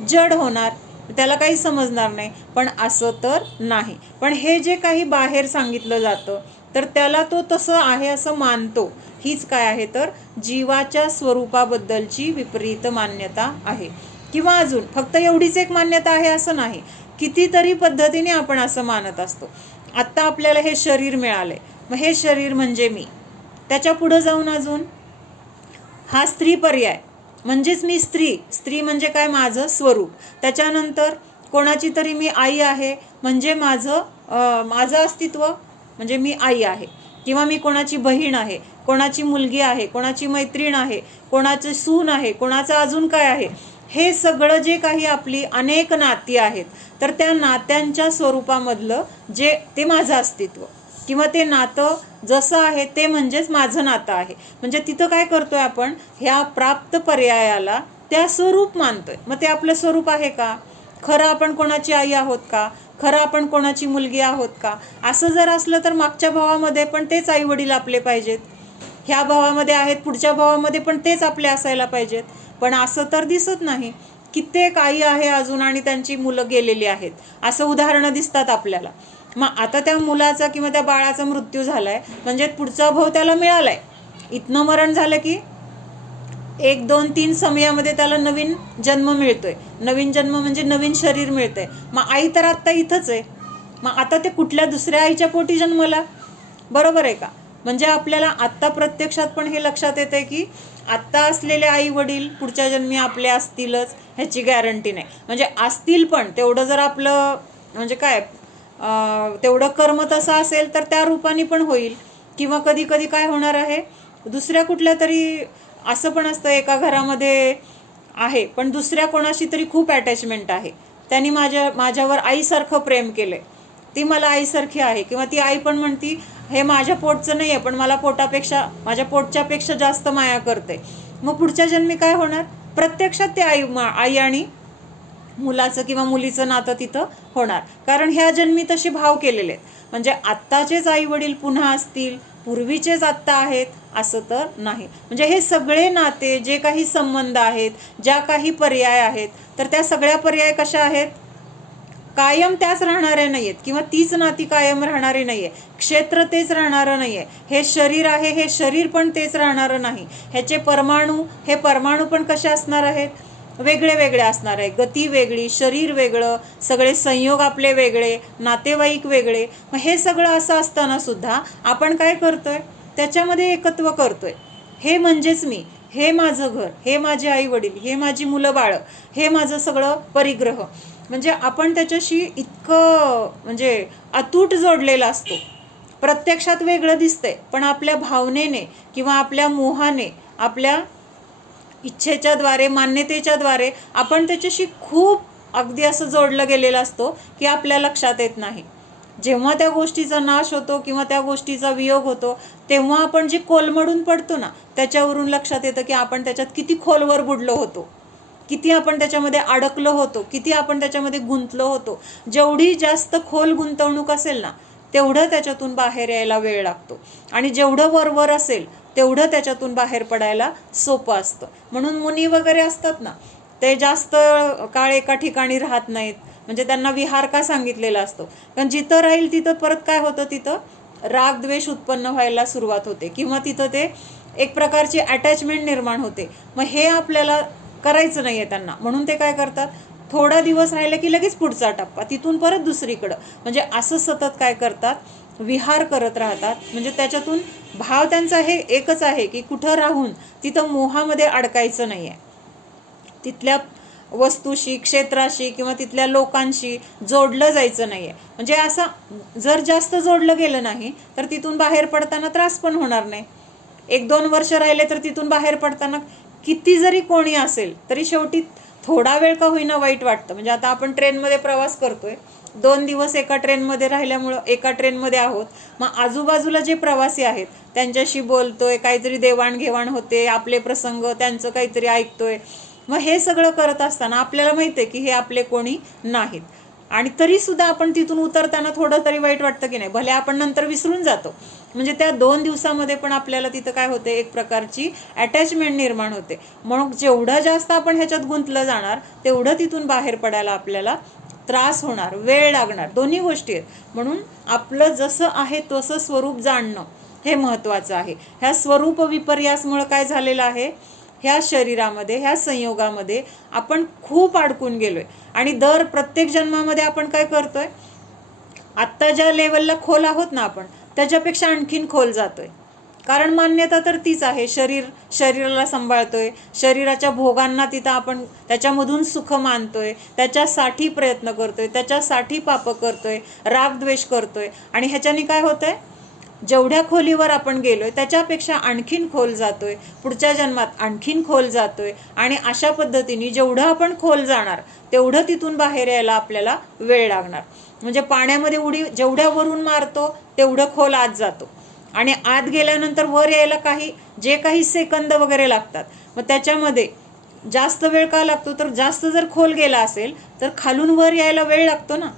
जड होणार, त्याला काही समजणार नाही. पण असं तर नाही. पण हे जे काही बाहेर सांगितलं जातं तर त्याला तो तसं आहे असं मानतो. हीच काय आहे? तर जीवाच्या स्वरूपाबद्दलची विपरीत मान्यता आहे. किंवा अजून फक्त एवढीच एक मान्यता आहे असं नाही, कितीतरी पद्धतीने आपण असं मानत असतो. आत्ता आपल्याला हे शरीर मिळालंय, मग हे शरीर म्हणजे मी. त्याच्या पुढं जाऊन अजून हा स्त्री पर्याय, म्हणजेच मी स्त्री म्हणजे काय? माझं स्वरूप. त्याच्यानंतर कोणाची तरी मी आई आहे म्हणजे माझं अस्तित्व म्हणजे मी आई आहे. किंवा मी कोणाची बहीण आहे, कोणाची मुलगी आहे, कोणाची मैत्रीण आहे, कोणाची सून आहे, कोणाचं अजून काय आहे. हे सगळं जे काही आपली अनेक नाती आहेत तर त्या नात्यांच्या स्वरूपामधलं ते माझं अस्तित्व किंवा ते नातं जसं आहे ते म्हणजेच माझं नातं आहे. म्हणजे तिथं काय करतोय आपण? ह्या प्राप्त पर्यायाला त्या स्वरूप मानतोय. मग ते आपलं स्वरूप आहे का? खरं आपण कोणाची आई आहोत का? खरं आपण कोणाची मुलगी आहोत का? असं जर असलं तर मागच्या भावामध्ये पण तेच आई वडील आपले पाहिजेत, ह्या भावामध्ये आहेत पुढच्या भावामध्ये पण तेच आपले असायला पाहिजेत. पण असं तर दिसत नाही. कित्येक आई आहे अजून आणि त्यांची मुलं गेलेली आहेत, असं उदाहरणं दिसतात आपल्याला. मग आता त्या मुलाचा किंवा त्या बाळाचा मृत्यू झालाय म्हणजे पुढचा भाव त्याला मिळालाय. इथनं मरण झालं की 1, 2, 3 समयामध्ये त्याला नवीन जन्म मिळतोय. नवीन जन्म म्हणजे नवीन शरीर मिळतंय. मग आई तर आत्ता इथंच आहे, मग आता ते कुठल्या दुसऱ्या आईच्या पोटी जन्मला? बरोबर आहे का? म्हणजे आपल्याला आत्ता प्रत्यक्षात पण हे लक्षात येते की आत्ता असलेले आई वडील पुढच्या जन्मी आपले असतीलच ह्याची गॅरंटी नाही. म्हणजे असतील पण तेवढं जर आपलं म्हणजे काय तेवढं कर्म तसं असेल तर त्या रूपाने पण होईल. किंवा कधी कधी काय होणार आहे, दुसऱ्या कुठल्या तरी असं पण असतं एका घरामध्ये आहे पण दुसऱ्या कोणाशी तरी खूप अटॅचमेंट आहे, त्यांनी माझ्यावर आईसारखं प्रेम केलंय, ती मला आईसारखी आहे, किंवा ती आई पण म्हणती हे माझ्या पोटचं नाही आहे पण मला पोटापेक्षा माझ्या पोटच्यापेक्षा जास्त माया करते. मग पुढच्या जन्मी काय होणार, प्रत्यक्षात ते आई आणि मुलाचं किंवा मुलीचं नातं तिथं होणार, कारण ह्या जन्मी तसे भाव केलेले आहेत. म्हणजे आत्ताचेच आई वडील पुन्हा असतील, पूर्वीचेच आत्ता आहेत असं तर नाही. म्हणजे हे सगळे नाते, जे काही संबंध आहेत, ज्या काही पर्याय आहेत, तर त्या सगळ्या पर्याय कशा आहेत, कायम त्याच राहणाऱ्या नाही आहेत, किंवा तीच नाती कायम राहणारी नाही आहे. क्षेत्र तेच राहणारं नाही आहे. हे शरीर आहे, हे शरीर पण तेच राहणारं नाही. ह्याचे परमाणू, हे परमाणू पण कसे असणार आहेत, वेगळे वेगळे असणार आहे. गती वेगळी, शरीर वेगळं, सगळे संयोग आपले वेगळे, नातेवाईक वेगळे. मग हे सगळं असं असताना सुद्धा आपण काय करतोय, त्याच्यामध्ये एकत्व करतोय. हे म्हणजेच मी, हे माझं घर, हे माझे आई वडील, हे माझी मुलं बाळं, हे माझं सगळं परिग्रह. म्हणजे आपण त्याच्याशी इतकं म्हणजे अतूट जोडलेला असतो. प्रत्यक्षात वेगळं दिसतंय पण आपल्या भावनेने किंवा आपल्या मोहाने, आपल्या इच्छेच्या द्वारे, मान्यतेच्या द्वारे आपण त्याच्याशी खूप अगदी असं जोडलं गेलेलं असतो की आपल्या लक्षात येत नाही. जेव्हा त्या गोष्टीचा नाश होतो किंवा त्या गोष्टीचा वियोग होतो तेव्हा आपण जे कोलमडून पडतो ना, त्याच्यावरून लक्षात येतं की आपण त्याच्यात किती खोलवर बुडलो होतो, किती आपण त्याच्यामध्ये अडकलो होतो, किती आपण त्याच्यामध्ये गुंतलो होतो. जेवढी जास्त खोल गुंतवणूक असेल ना, तेवढं त्याच्यातून बाहेर यायला वेळ लागतो, आणि जेवढं वरवर असेल तेवढं त्याच्यातून बाहेर पडायला सोपं असतं. म्हणून मुनी वगैरे असतात ना, ते जास्त काळ एका ठिकाणी राहत नाहीत. म्हणजे त्यांना विहार का सांगितलेला असतो, कारण जिथं राहील तिथं परत काय होतं, तिथं राग द्वेष उत्पन्न व्हायला सुरुवात होते, किंवा तिथं ते एक प्रकारची अटॅचमेंट निर्माण होते. मग हे आपल्याला करायचं नाही आहे त्यांना, म्हणून ते काय करतात, थोडा दिवस राहिलं की लगेच पुढचा टप्पा, तिथून परत दुसरीकडं. म्हणजे असं सतत काय करतात, विहार करत राहतात. म्हणजे त्याच्यातून भाव त्यांचा हे एकच आहे की कुठं राहून तिथं मोहामध्ये अडकायचं नाही आहे, तिथल्या वस्तूशी, क्षेत्राशी किंवा तिथल्या लोकांशी जोडलं जायचं नाही आहे. म्हणजे असं जर जास्त जोडलं गेलं नाही तर तिथून बाहेर पडताना त्रास पण होणार नाही. 1-2 वर्ष राहिले तर तिथून बाहेर पडताना किती जरी कोणी असेल तरी शेवटी थोडा वेळ का होईना वाईट वाटतं. म्हणजे आता आपण ट्रेनमध्ये प्रवास करतोय, 2 दिवस एका ट्रेनमध्ये राहिल्यामुळं एका ट्रेनमध्ये आहोत, मग आजूबाजूला जे प्रवासी आहेत त्यांच्याशी बोलतोय, काहीतरी देवाणघेवाण होते, आपले प्रसंग, त्यांचं काहीतरी ऐकतोय. मग हे सगळं करत असताना आपल्याला माहिती आहे की हे आपले कोणी नाहीत, आणि तरीसुद्धा आपण तिथून उतरताना थोडं तरी वाईट वाटतं की नाही, भले आपण नंतर विसरून जातो. म्हणजे त्या 2 दिवसामध्ये पण आपल्याला तिथं काय होते, एक प्रकारची अटॅचमेंट निर्माण होते. मग जेवढं जास्त आपण ह्याच्यात गुंतलं जाणार तेवढं तिथून बाहेर पडायला आपल्याला त्रास होणार, वेळ लागणार, दोन्ही गोष्टी आहेत. म्हणून आपलं जसं आहे तसं स्वरूप जाणणं हे महत्त्वाचं आहे. ह्या स्वरूप विपर्यासमुळं काय झालेलं आहे, ह्या शरीरामध्ये, ह्या संयोगामध्ये आपण खूप अडकून गेलोय. आणि प्रत्येक जन्मामध्ये आपण काय करतोय, आत्ता ज्या लेवलला खोल आहोत ना आपण, त्याच्यापेक्षा आणखीन खोल जातोय. कारण मान्यता तर तीच आहे, शरीराला सांभाळतोय, शरीराच्या भोगांना तिथं आपण त्याच्यामधून सुख मानतोय, त्याच्यासाठी प्रयत्न करतोय, त्याच्यासाठी पाप करतोय, रागद्वेष करतोय. आणि ह्याच्याने काय होतंय, जेवढ्या खोलीवर आपण गेलोय त्याच्यापेक्षा आणखीन खोल जातोय, पुढच्या जन्मात आणखीन खोल जातोय. आणि अशा पद्धतीने जेवढं आपण खोल जाणार तेवढं तिथून बाहेर यायला आपल्याला वेळ लागणार. म्हणजे पाण्यामध्ये उडी जेवढ्या वरून मारतो तेवढं खोल आत जातो, आणि आत गेल्यानंतर वर यायला जे काही सेकंद वगैरे लागतात, मग त्याच्यामध्ये जास्त वेळ का लागतो, तर जास्त जर खोल गेला असेल तर खालून वर यायला वेळ लागतो ना.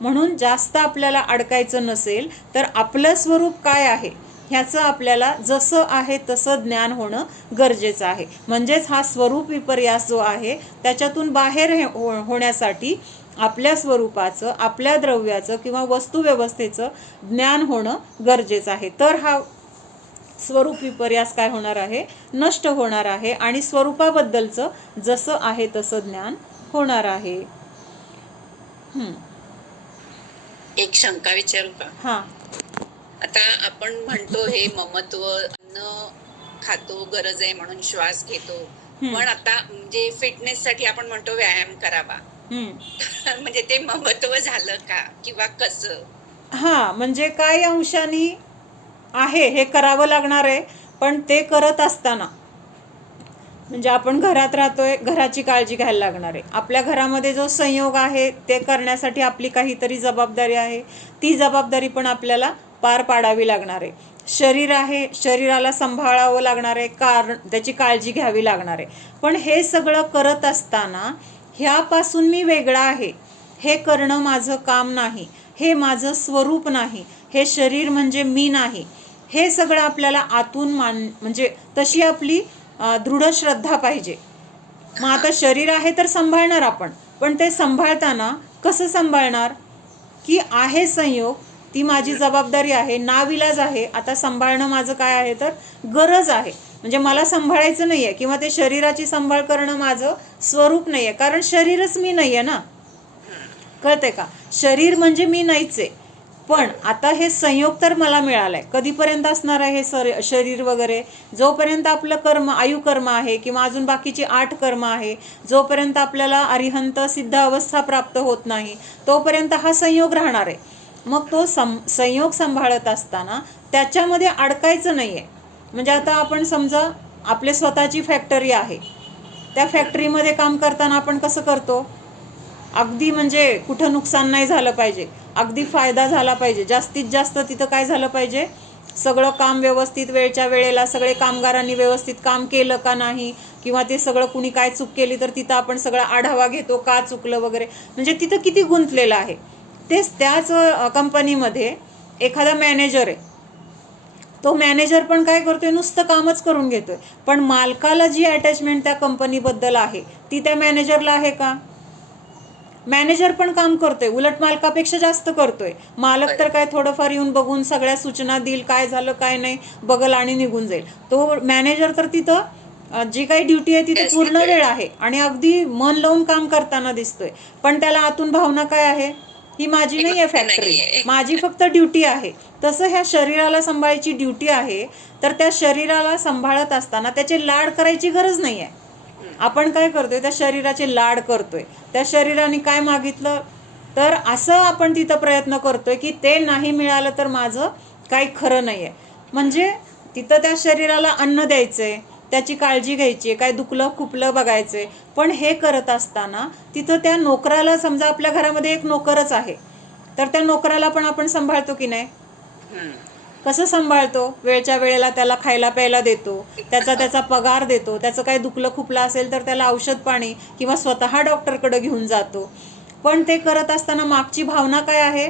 म्हणून जास्त आपल्याला अडकायचं नसेल तर आपलं स्वरूप काय आहे ह्याचं आपल्याला जसं आहे तसं ज्ञान होणं गरजेचं आहे. म्हणजेच हा स्वरूप विपर्यास जो आहे त्याच्यातून बाहेर होण्यासाठी आपल्या स्वरूपाचं, आपल्या द्रव्याचं किंवा वस्तुव्यवस्थेचं ज्ञान होणं गरजेचं आहे. तर हा स्वरूप विपर्यास काय होणार आहे, नष्ट होणार आहे, आणि स्वरूपाबद्दलचं जसं आहे तसं ज्ञान होणार आहे. एक शंका विचारू का? हां. आता आपण म्हणतो हे ममत्व, अन्न खातो, गरज आहे म्हणून श्वास घेतो. हम्म, पण आता म्हणजे फिटनेस साठी आपण म्हणतो व्यायाम करावा. हम्म. म्हणजे ते ममत्व झालं का किंवा कसं? हां, म्हणजे काही अंशाने आहे, हे करावं लागणार आहे. पण ते करत असताना म्हणजे आपण घरात राहतोय, घराची काळजी घ्यायला लागणार आहे. आपल्या घरामध्ये जो संयोग आहे ते करण्यासाठी आपली काहीतरी जबाबदारी आहे. ती जबाबदारी पण आपल्याला पार पाडावी लागणार आहे. शरीर आहे, शरीराला सांभाळावं लागणार आहे, कारण त्याची काळजी घ्यावी लागणार आहे. पण हे सगळं करत असताना ह्यापासून मी वेगळा आहे, हे करणं माझं काम नाही, हे माझं स्वरूप नाही, हे शरीर म्हणजे मी नाही, हे सगळं आपल्याला आतून म्हणजे तशी आपली दृढ श्रद्धा पाहिजे. मग आता शरीर आहे तर सांभाळणार आपण, पण ते सांभाळताना कसं सांभाळणार? की आहे संयोग, ती माझी जबाबदारी आहे, नाविलाज आहे. आता सांभाळणं माझं काय आहे तर गरज आहे. म्हणजे मला सांभाळायचं नाही आहे किंवा ते शरीराची सांभाळ करणं माझं स्वरूप नाही आहे, कारण शरीरच मी नाही आहे ना. कळते का? शरीर म्हणजे मी नाहीच आहे. पण आता हे संयोग तर मला मिळालाय. कधीपर्यंत असणार आहे हे शरीर वगैरे? जोपर्यंत आपलं कर्म आयुकर्म आहे किंवा अजून बाकीची 8 कर्म आहे, जोपर्यंत आपल्याला अरिहंत सिद्ध अवस्था प्राप्त होत नाही, तोपर्यंत हा संयोग राहणार आहे. मग तो संयोग सांभाळत असताना त्याच्यामध्ये अडकायचं नाही आहे. म्हणजे आता आपण समजा आपले स्वतःची फॅक्टरी आहे, त्या फॅक्टरीमध्ये काम करताना आपण कसं करतो? अगदी म्हणजे कुठं नुकसान नाही झालं पाहिजे, अगदी फायदा झाला पाहिजे, जास्तीत जास्त तिथं काय झालं पाहिजे, सगळं काम व्यवस्थित वेळच्या वेळेला, सगळे कामगारांनी व्यवस्थित काम केलं का नाही, किंवा ते सगळं कुणी काय चूक केली तर तिथं आपण सगळा आढावा घेतो, का चुकलं वगैरे. म्हणजे तिथं किती गुंतलेलं आहे. तेच त्याच कंपनीमध्ये एखादा मॅनेजर आहे, तो मॅनेजर पण काय करतोय? नुसतं कामच करून घेतोय. पण मालकाला जी अटॅचमेंट त्या कंपनीबद्दल आहे ती त्या मॅनेजरला आहे का? मॅनेजर पण काम करतोय, उलट मालकापेक्षा जास्त करतोय. मालक तर काय थोडंफार येऊन बघून सगळ्या सूचना देईल, काय झालं काय नाही बघल आणि निघून जाईल. तो मॅनेजर तर तिथं जी काही ड्युटी आहे तिथे पूर्ण वेळ आहे आणि अगदी मन लावून काम करताना दिसतोय. पण त्याला आतून भावना काय आहे? ही माझी नाही आहे फॅक्टरी, माझी फक्त ड्युटी आहे. तसं ह्या शरीराला सांभाळायची ड्युटी आहे, तर त्या शरीराला सांभाळत असताना त्याचे लाड करायची गरज नाही आहे. आपण काय करतोय? त्या शरीराचे लाड करतोय. त्या शरीराने काय मागितलं तर असं आपण तिथं प्रयत्न करतोय की ते नाही मिळालं तर माझं काही खरं नाही आहे. म्हणजे तिथं त्या शरीराला अन्न द्यायचंय, त्याची काळजी घ्यायची, काय दुखलं खुपलं बघायचंय. पण हे करत असताना तिथं त्या नोकराला, समजा आपल्या घरामध्ये एक नोकरच आहे, तर त्या नोकराला पण आपण सांभाळतो की नाही? कसं सांभाळतो? वेळच्या वेळेला त्याला खायला प्यायला देतो, त्याचा पगार देतो, त्याचं काही दुखलं खुपलं असेल तर त्याला औषध पाणी किंवा स्वतः डॉक्टरकडे घेऊन जातो. पण ते करत असताना मागची भावना काय आहे?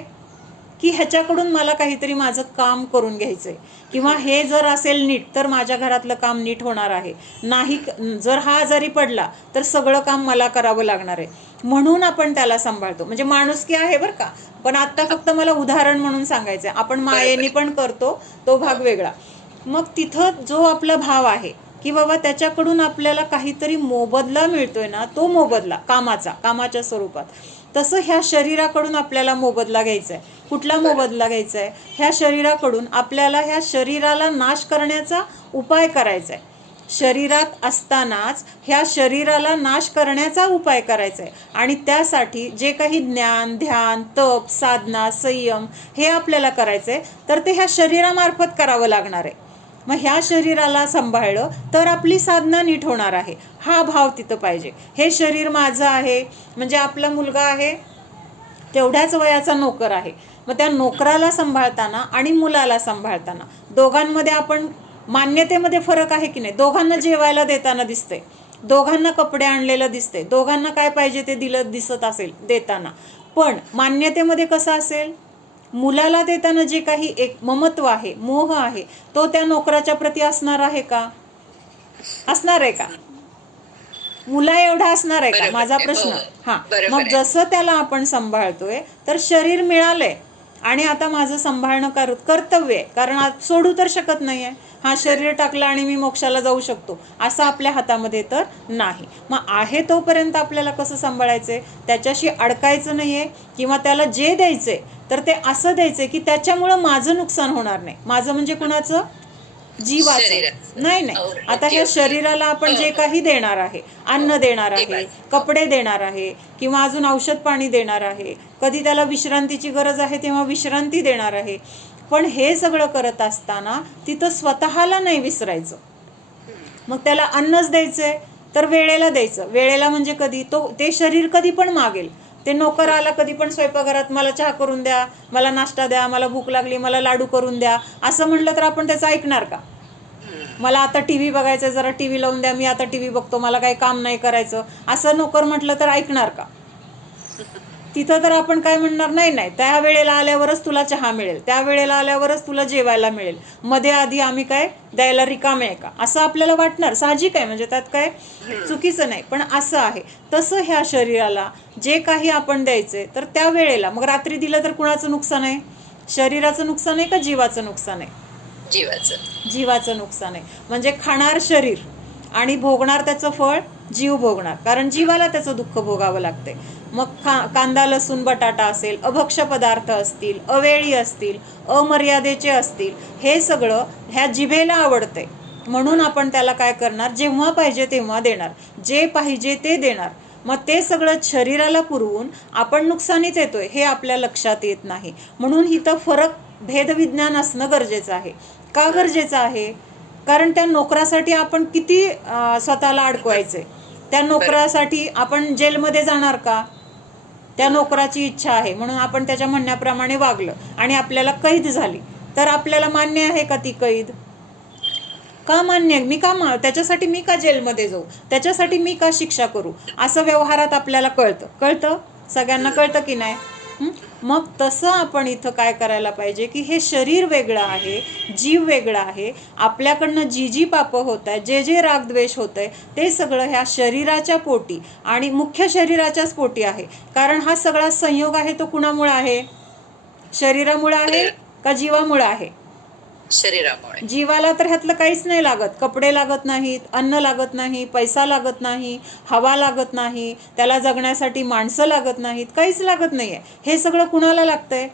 की ह्याच्याकडून मला काहीतरी माझं काम करून घ्यायचंय, किंवा हे जर असेल नीट तर माझ्या घरातलं काम नीट होणार आहे. नाही, जर हा आजारी पडला तर सगळं काम मला करावं लागणार आहे, म्हणून आपण त्याला सांभाळतो. म्हणजे माणुसकी आहे बरं का, पण आत्ता फक्त मला उदाहरण म्हणून सांगायचं आहे. आपण मायेने पण करतो, तो भाग वेगळा. मग तिथं जो आपला भाव आहे की बाबा त्याच्याकडून आपल्याला काहीतरी मोबदला मिळतोय ना, तो मोबदला कामाच्या स्वरूपात. तसं ह्या शरीराकडून आपल्याला मोबदला घ्यायचा आहे. कुठला मोबदला घ्यायचा आहे? ह्या शरीराकडून आपल्याला ह्या शरीराला नाश करण्याचा उपाय करायचा आहे. शरीरात असतानाच ह्या शरीराला नाश करण्याचा उपाय करायचा आहे. आणि त्यासाठी जे काही ज्ञान, ध्यान, तप, साधना, संयम हे आपल्याला करायचं आहे, तर ते ह्या शरीरामार्फत करावं लागणार आहे. मग ह्या शरीराला सांभाळलं तर आपली साधना नीट होणार आहे. हा भाव तिथं पाहिजे. हे शरीर माझं आहे, म्हणजे आपला मुलगा आहे तेवढ्याच वयाचा नोकर आहे. मग त्या नोकराला सांभाळताना आणि मुलाला सांभाळताना दोघांमध्ये आपण मान्यतेमध्ये फरक आहे की नाही? दोघांना जेवायला देताना दिसतंय, दोघांना कपडे आणलेलं दिसते, दोघांना काय पाहिजे ते दिलं दिसत असेल देताना. पण मान्यतेमध्ये कसं असेल? मुलाला देताना जे काही एक ममत्व आहे, मोह आहे, तो त्या नोकराच्या प्रती असणार आहे का? असणार आहे का? मुला एवढा असणार आहे का? माझा प्रश्न. हा, मग जसं त्याला आपण सांभाळतोय तर शरीर मिळालंय आणि आता माझं सांभाळणं कर्तव्य आहे, कारण सोडू तर शकत नाही आहे. हा, शरीर टाकलं आणि मी मोक्षाला जाऊ शकतो असं आपल्या हातामध्ये तर नाही. मग आहे तोपर्यंत आपल्याला कसं सांभाळायचंय? त्याच्याशी अडकायचं नाहीये, किंवा त्याला जे द्यायचंय तर ते असं द्यायचं की त्याच्यामुळं माझं नुकसान होणार नाही. माझं म्हणजे कुणाचं? जीवाचं. शरीराचं. नाही नाही, हो, आता ओके, ह्या ओके. शरीराला आपण हो, जे हो. काही देणार आहे, अन्न हो, देणार ते आहे, पाहिजे. कपडे देणार आहे, किंवा अजून औषध पाणी देणार आहे, कधी त्याला विश्रांतीची गरज आहे तेव्हा विश्रांती देणार आहे, पण हे सगळं करत असताना तिथं स्वतःला नाही विसरायचं. मग त्याला अन्नच द्यायचंय तर वेळेला द्यायचं. वेळेला म्हणजे कधी? ते शरीर कधी पण मागेल. ते नोकर आला कधी पण स्वयंपाकघरात, मला चहा करून द्या, मला नाश्ता द्या, मला भूक लागली, मला लाडू करून द्या, असं म्हटलं तर आपण त्याचं ऐकणार का? मला आता टी व्ही बघायचं, जरा टी व्ही लावून द्या, मी आता टी व्ही बघतो, मला काही काम नाही करायचं, असं नोकर म्हटलं तर ऐकणार का? तिथं तर आपण काय म्हणणार? नाही नाही, त्या वेळेला आल्यावरच तुला चहा मिळेल, त्या वेळेला आल्यावरच तुला जेवायला मिळेल, मध्ये आधी आम्ही काय द्यायला रिकामे आहे का, असं आपल्याला वाटणार. साहजिक आहे, म्हणजे त्यात काय चुकीचं नाही, पण असं आहे. तसं ह्या शरीराला जे काही आपण द्यायचंय तर त्या वेळेला, मग रात्री दिलं तर कुणाचं नुकसान आहे? शरीराचं नुकसान आहे का जीवाचं नुकसान आहे? जीवाचं नुकसान आहे. म्हणजे खाणार शरीर आणि भोगणार त्याचं फळ जीव भोगणार, कारण जीवाला त्याचं दुःख भोगावं लागते. मग कांदा लसूण बटाटा असेल, अभक्ष्य पदार्थ असतील, अवेळी असतील, अमर्यादेचे असतील, हे सगळं ह्या जिभेला आवडते, म्हणून आपण त्याला काय करणार? जेव्हा पाहिजे तेव्हा देणार, जे पाहिजे ते देणार. मग ते सगळं शरीराला पुरवून आपण नुकसानीत येतोय हे आपल्या लक्षात येत नाही. म्हणून इथं फरक, भेदविज्ञान असणं गरजेचं आहे. का गरजेचं आहे? कारण त्या नोकरासाठी आपण किती स्वतःला अडकवायचे? त्या नोकरासाठी आपण जेलमध्ये जाणार का? त्या नोकराची इच्छा आहे म्हणून आपण त्याच्या म्हणण्याप्रमाणे वागलं आणि आपल्याला कैद झाली, तर आपल्याला मान्य आहे का ती कैद? का मान्य आहे? त्याच्यासाठी मी का जेलमध्ये जाऊ? त्याच्यासाठी मी का शिक्षा करू? असं व्यवहारात आपल्याला कळतं. सगळ्यांना कळतं की नाही? मग तसं आपण इथं काय करायला पाहिजे की हे शरीर वेगळं आहे, जीव वेगळा आहे. आपल्याकडनं जी पापं होत आहेत, जे रागद्वेष होत आहे, ते सगळं ह्या शरीराच्या पोटी आणि मुख्य शरीराच्याच पोटी आहे. कारण हा सगळा संयोग आहे तो कुणामुळे आहे? शरीरामुळे आहे का जीवामुळे आहे? शरीरामुळे. जीवाला तर ह्यातलं काहीच नाही लागत. कपडे लागत नाहीत, अन्न लागत नाही, पैसा लागत नाही, हवा लागत नाही, त्याला जगण्यासाठी माणसं लागत नाहीत, काहीच लागत नाहीये. हे सगळं कुणाला लागतंय?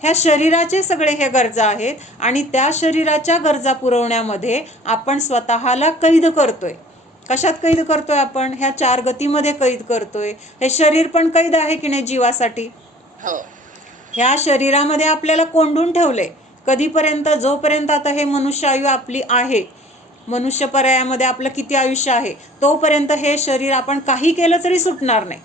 ह्या शरीराचे सगळे हे गरजा आहेत आणि त्या शरीराच्या गरजा पुरवण्यामध्ये आपण स्वतःला कैद करतोय. कशात कैद करतोय आपण? ह्या 4 गतीमध्ये कैद करतोय. हे शरीर पण कैद आहे की नाही जीवासाठी? हो. ह्या शरीरामध्ये आपल्याला कोंडून ठेवले कधीपर्यंत? जोपर्यंत आता हे मनुष्य आयु आपली आहे, मनुष्य पर्यायामध्ये आपलं किती आयुष्य आहे तोपर्यंत हे शरीर आपण काही केलं तरी सुटणार नाही.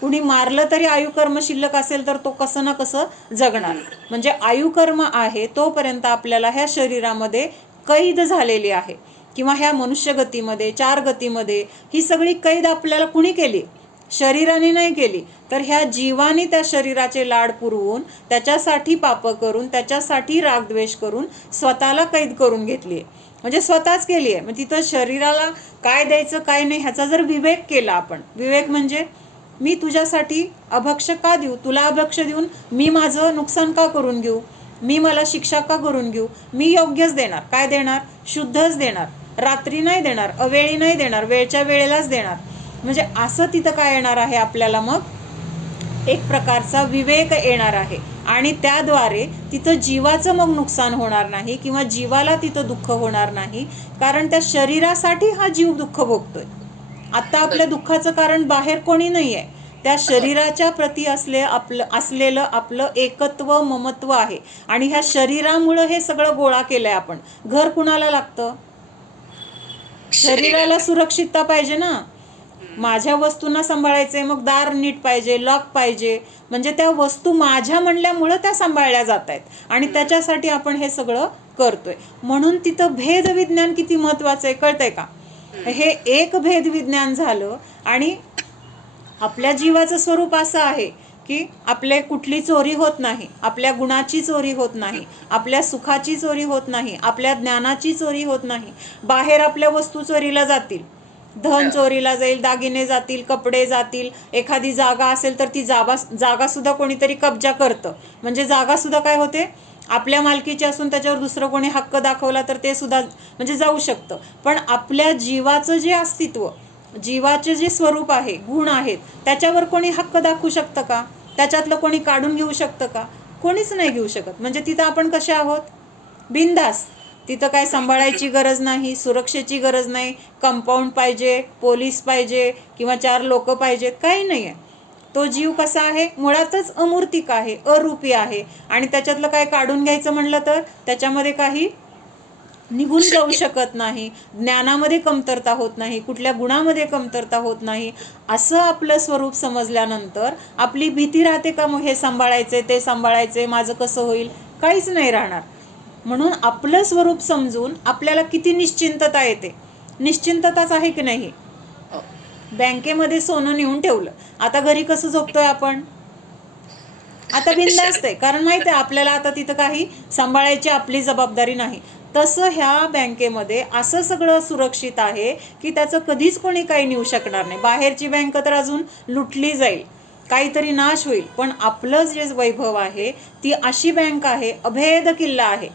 कुणी मारलं तरी आयुकर्म शिल्लक असेल तर तो कसं ना कसं जगणार. म्हणजे आयुकर्म आहे तोपर्यंत आपल्याला ह्या शरीरामध्ये कैद झालेली आहे. किंवा ह्या मनुष्य गतीमध्ये, 4 गतीमध्ये ही सगळी कैद आपल्याला कुणी केली? शरीराने नाही केली, तर ह्या जीवाने त्या शरीराचे लाड पुरवून, त्याच्यासाठी पाप करून, त्याच्यासाठी रागद्वेष करून स्वतःला कैद करून घेतली आहे. म्हणजे स्वतःच केली आहे. मग तिथं शरीराला काय द्यायचं काय नाही ह्याचा जर विवेक केला आपण, विवेक म्हणजे मी तुझ्यासाठी अभक्ष्य का देऊ? तुला अभक्ष्य देऊन मी माझं नुकसान का करून घेऊ? मी मला शिक्षा का करून घेऊ? मी योग्यच देणार. काय देणार? शुद्धच देणार. रात्री नाही देणार, अवेळी नाही देणार, वेळच्या वेळेलाच देणार. म्हणजे असं तिथं काय येणार आहे आपल्याला? मग एक प्रकारचा विवेक येणार आहे आणि त्याद्वारे तिथं जीवाचं मग नुकसान होणार नाही किंवा जीवाला तिथं दुःख होणार नाही, कारण त्या शरीरासाठी हा जीव दुःख भोगतोय. आता आपल्या दुःखाचं कारण बाहेर कोणी नाही आहे, त्या शरीराच्या प्रती असलेलं आपलं एकत्व, ममत्व आहे. आणि ह्या शरीरामुळं हे सगळं गोळा केलंय आपण. घर कुणाला लागतं? शरीराला सुरक्षितता पाहिजे ना. माझ्या वस्तूंना सांभाळायचे, मग दार नीट पाहिजे, लॉक पाहिजे, म्हणजे त्या वस्तू माझ्या म्हणल्यामुळं त्या सांभाळल्या जात आहेत आणि त्याच्यासाठी आपण हे सगळं करतोय. म्हणून तिथं भेदविज्ञान किती महत्वाचं आहे कळतंय का? हे एक भेदविज्ञान झालं आणि आपल्या जीवाचं स्वरूप असं आहे की आपले कुठली चोरी होत नाही, आपल्या गुणाची चोरी होत नाही, आपल्या सुखाची चोरी होत नाही, आपल्या ज्ञानाची चोरी होत नाही. बाहेर आपल्या वस्तू चोरीला जातील, धन चोरीला जाईल, दागिने जातील, कपडे जातील, एखादी जागा असेल तर ती जागा सुद्धा कोणीतरी कब्जा करतं. म्हणजे जागा सुद्धा काय होते? आपल्या मालकीची असून त्याच्यावर दुसरं कोणी हक्क दाखवला तर ते सुद्धा म्हणजे जाऊ शकतं. पण आपल्या जीवाचं जे अस्तित्व, जीवाचे जे स्वरूप आहे, गुण आहेत, त्याच्यावर कोणी हक्क दाखवू शकतं का? त्याच्यातलं कोणी काढून घेऊ शकतं का? कोणीच नाही घेऊ शकत. म्हणजे तिथं आपण कसे आहोत? बिनधास्त. तिथं काय सांभाळायची गरज नाही, सुरक्षेची गरज नाही, कंपाऊंड पाहिजे, पोलीस पाहिजे किंवा 4 लोक पाहिजेत, काही नाही आहे. तो जीव कसा आहे? मुळातच अमूर्तिक आहे, अरूपी आहे. आणि त्याच्यातलं काय काढून घ्यायचं म्हणलं तर त्याच्यामध्ये काही निघून जाऊ शकत नाही. ज्ञानामध्ये कमतरता होत नाही, कुठल्या गुणामध्ये कमतरता होत नाही. असं आपलं स्वरूप समजल्यानंतर आपली भीती राहते का मग हे सांभाळायचे, ते सांभाळायचे, माझं कसं होईल? काहीच नाही राहणार. म्हणून आपलं स्वरूप समजून आपल्याला किती निश्चिंतता येते. निश्चिंतताच आहे की नाही? बँकेमध्ये सोनं नेऊन ठेवलं, आता घरी कसं झोपतोय आपण? आता बिनधास्त आहे, कारण माहिती आहे आपल्याला आता तिथं काही सांभाळायची आपली जबाबदारी नाही. तसं ह्या बँकेमध्ये असं सगळं सुरक्षित आहे की त्याचं कधीच कोणी काही नेऊ शकणार नाही. बाहेरची बँक तर अजून लुटली जाईल, काहीतरी नाश होईल, पण आपलं जे वैभव आहे ती अशी बँक आहे, अभेद किल्ला आहे.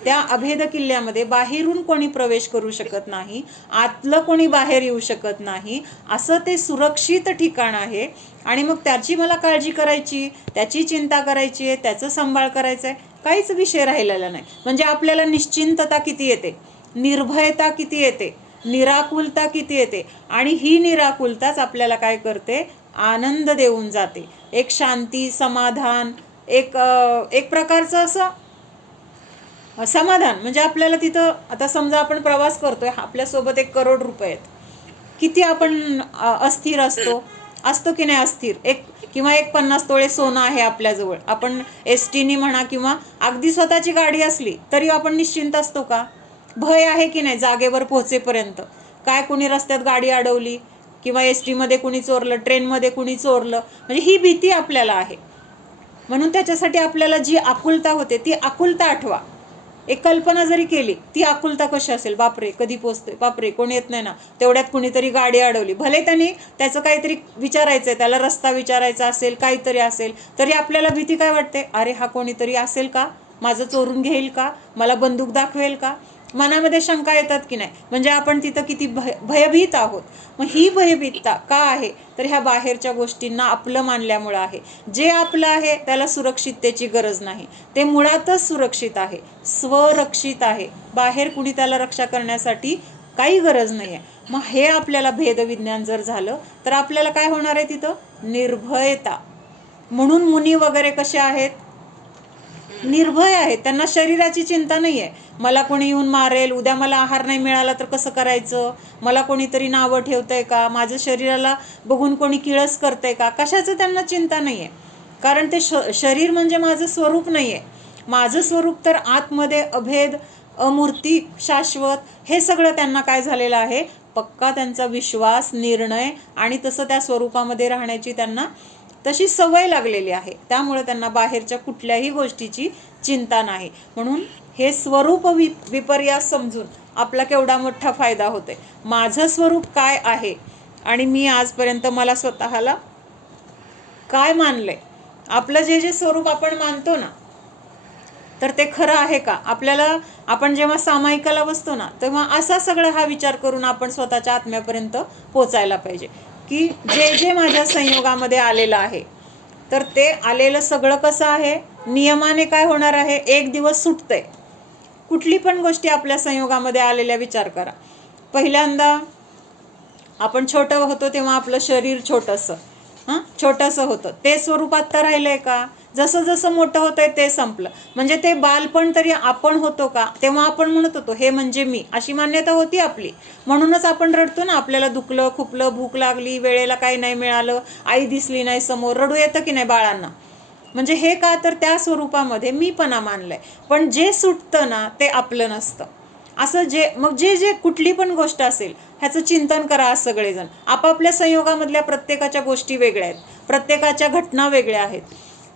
त्या अभेद किल्ल्यामध्ये बाहेरून कोणी प्रवेश करू शकत नाही, आतलं कोणी बाहेर येऊ शकत नाही. असं ते सुरक्षित ठिकाण आहे. आणि मग त्याची मला काळजी करायची, त्याची चिंता करायची आहे, त्याचं सांभाळ करायचं आहे, काहीच विषय राहिलेला नाही. म्हणजे आपल्याला निश्चिंतता किती येते, निर्भयता किती येते, निराकुलता किती येते. आणि ही निराकुलताच आपल्याला काय करते? आनंद देऊन जाते. एक शांती, समाधान, एक प्रकारचं असं समाधान. म्हणजे आपल्याला तिथं आता समजा आपण प्रवास करतोय, आपल्यासोबत 1 करोड रुपये आहेत, किती आपण अस्थिर असतो की नाही अस्थिर? किंवा 50 तोळे सोनं आहे आपल्याजवळ, आपण STनी म्हणा किंवा अगदी स्वतःची गाडी असली तरी आपण निश्चिंत असतो का? भय आहे की नाही जागेवर पोहोचेपर्यंत? काय कुणी रस्त्यात गाडी अडवली किंवा STमध्ये कुणी चोरलं, ट्रेनमध्ये कुणी चोरलं, म्हणजे ही भीती आपल्याला आहे. म्हणून त्याच्यासाठी आपल्याला जी आकुलता होते ती आकुलता आठवा. एक कल्पना जरी केली, ती आकुलता कशी असेल? बापरे कधी पोचते, बापरे कोणी येत नाही ना, तेवढ्यात कुणीतरी गाडी अडवली. भले त्याने त्याचं काहीतरी विचारायचं आहे, त्याला रस्ता विचारायचा असेल, काहीतरी असेल, तरी आपल्याला भीती काय वाटते? अरे हा कोणीतरी असेल का, माझं चोरून घेईल का, मला बंदूक दाखवेल का? मनामध्ये शंका येतात की नाही? म्हणजे आपण तिथं किती भयभीत आहोत. मग ही भयभीतता का आहे? तर ह्या बाहेरच्या गोष्टींना आपलं मानल्यामुळं आहे. जे आपलं आहे त्याला सुरक्षिततेची गरज नाही, ते मुळातच सुरक्षित आहे, स्वरक्षित आहे. बाहेर कुणी त्याला रक्षा करण्यासाठी काही गरज नाही आहे. मग हे आपल्याला भेदविज्ञान जर झालं तर आपल्याला काय होणार आहे? तिथं निर्भयता. म्हणून मुनी वगैरे कसे आहेत? निर्भय आहेत. त्यांना शरीराची चिंता नाही आहे. मला कोणी येऊन मारेल, उद्या मला आहार नाही मिळाला तर कसं करायचं, मला कोणीतरी नावं ठेवतंय का, माझं शरीराला बघून कोणी किळस करतंय का, कशाचं त्यांना चिंता नाही आहे. कारण ते शरीर म्हणजे माझं स्वरूप नाही आहे. माझं स्वरूप तर आतमध्ये अभेद, अमूर्ती, शाश्वत, हे सगळं त्यांना काय झालेलं आहे? पक्का त्यांचा विश्वास, निर्णय आणि तसं त्या स्वरूपामध्ये राहण्याची त्यांना तशी सवय लागलेली आहे. त्यामुळे त्यांना बाहेरच्या कुठल्याही गोष्टीची चिंता नाही. म्हणून हे स्वरूप विपर्यास समजून आपला केवढा मोठा फायदा होतोय. माझं स्वरूप काय आहे आणि मी आजपर्यंत मला स्वतःला काय मानलंय, आपलं जे स्वरूप आपण मानतो ना, तर ते खरं आहे का? आपल्याला आपण जेव्हा सामायिकाला बसतो ना, तेव्हा असा सगळा हा विचार करून आपण स्वतःच्या आत्म्यापर्यंत पोचायला पाहिजे की जे माझ्या संयोगामध्ये आलेलं आहे, तर ते आलेलं सगळं कसं आहे? नियमाने काय होणार आहे? एक दिवस सुटतंय. कुठली पण गोष्टी आपल्या संयोगामध्ये आलेल्या विचार करा. पहिल्यांदा आपण छोटं होतो तेव्हा आपलं शरीर छोटंसं होतं. ते स्वरूप आत्ता राहिलंय का? जसं जसं मोठं होतंय ते संपलं. म्हणजे ते बालपण तरी आपण होतो का? तेव्हा आपण म्हणत होतो हे म्हणजे मी, अशी मान्यता होती आपली. म्हणूनच आपण रडतो ना, आपल्याला दुखलं, खुपलं, भूक लागली, वेळेला काही नाही मिळालं, आई दिसली नाही समोर, रडू येतं की नाही बाळांना? म्हणजे हे का? तर त्या स्वरूपामध्ये मीपणा मानलाय. पण जे सुटतं ना ते आपलं नसतं. असं मग जे कुठली पण गोष्ट असेल ह्याचं चिंतन करा. आज सगळेजण आपापल्या संयोगामधल्या प्रत्येकाच्या गोष्टी वेगळ्या आहेत, प्रत्येकाच्या घटना वेगळ्या आहेत,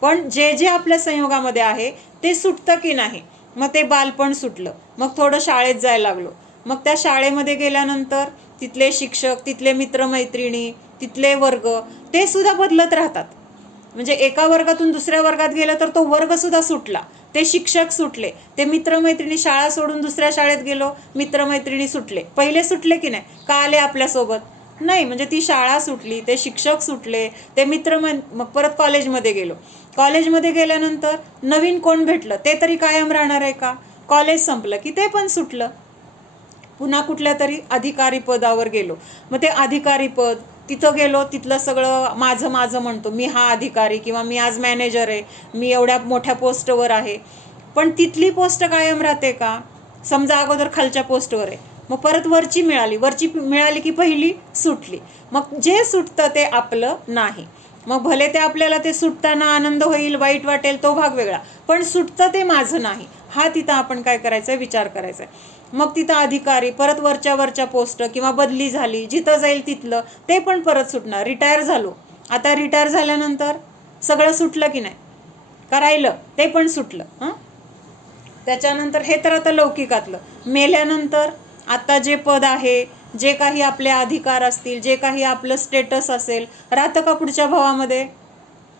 पण जे आपल्या संयोगामध्ये आहे ते सुटतं की नाही? मग ते बालपण सुटलं, मग थोडं शाळेत जायला लागलो, मग त्या शाळेमध्ये गेल्यानंतर तिथले शिक्षक, तिथले मित्रमैत्रिणी, तिथले वर्ग, ते सुद्धा बदलत राहतात. म्हणजे एका वर्गातून दुसऱ्या वर्गात गेलं तर तो वर्गसुद्धा सुटला, ते शिक्षक सुटले, ते मित्रमैत्रिणी, शाळा सोडून दुसऱ्या शाळेत गेलो, मित्रमैत्रिणी सुटले. पहिले सुटले की नाही? का आले आपल्यासोबत? नाही. म्हणजे ती शाळा सुटली, ते शिक्षक सुटले, ते मित्र, मग परत कॉलेजमध्ये गेलो. कॉलेजमध्ये गेल्यानंतर नवीन कोण भेटलं ते तरी कायम राहणार आहे का? कॉलेज संपलं की ते पण सुटलं. पुन्हा कुठल्या तरी अधिकारी पदावर गेलो, मग ते अधिकारी पद, तिथं गेलो, तिथलं सगळं माझं माझं म्हणतो, मी हा अधिकारी किंवा मी आज मॅनेजर आहे, मी एवढ्या मोठ्या पोस्टवर आहे. पण तिथली पोस्ट कायम राहते का? समजा अगोदर खालच्या पोस्टवर आहे, मग परत वरची मिळाली की पहिली सुटली. मग जे सुटतं ते आपलं नाही. मग भले ते आपल्याला ते सुटताना आनंद होईल, वाईट वाटेल, तो भाग वेगळा, पण सुटतं ते माझं नाही, हा तिथं आपण काय करायचं आहे, विचार करायचा आहे. मग तिथं अधिकारी, परत वरच्या पोस्ट किंवा बदली झाली, जिथं जाईल तिथलं ते पण परत सुटणार. रिटायर झालो, आता रिटायर झाल्यानंतर सगळं सुटलं की नाही, का राहिलं? ते पण सुटलं. त्याच्यानंतर हे तर आता लौकिकातलं. मेल्यानंतर आता जे पद आहे, जे काही आपले अधिकार असतील, जे काही आपलं स्टेटस असेल, राहतं का पुढच्या भावामध्ये?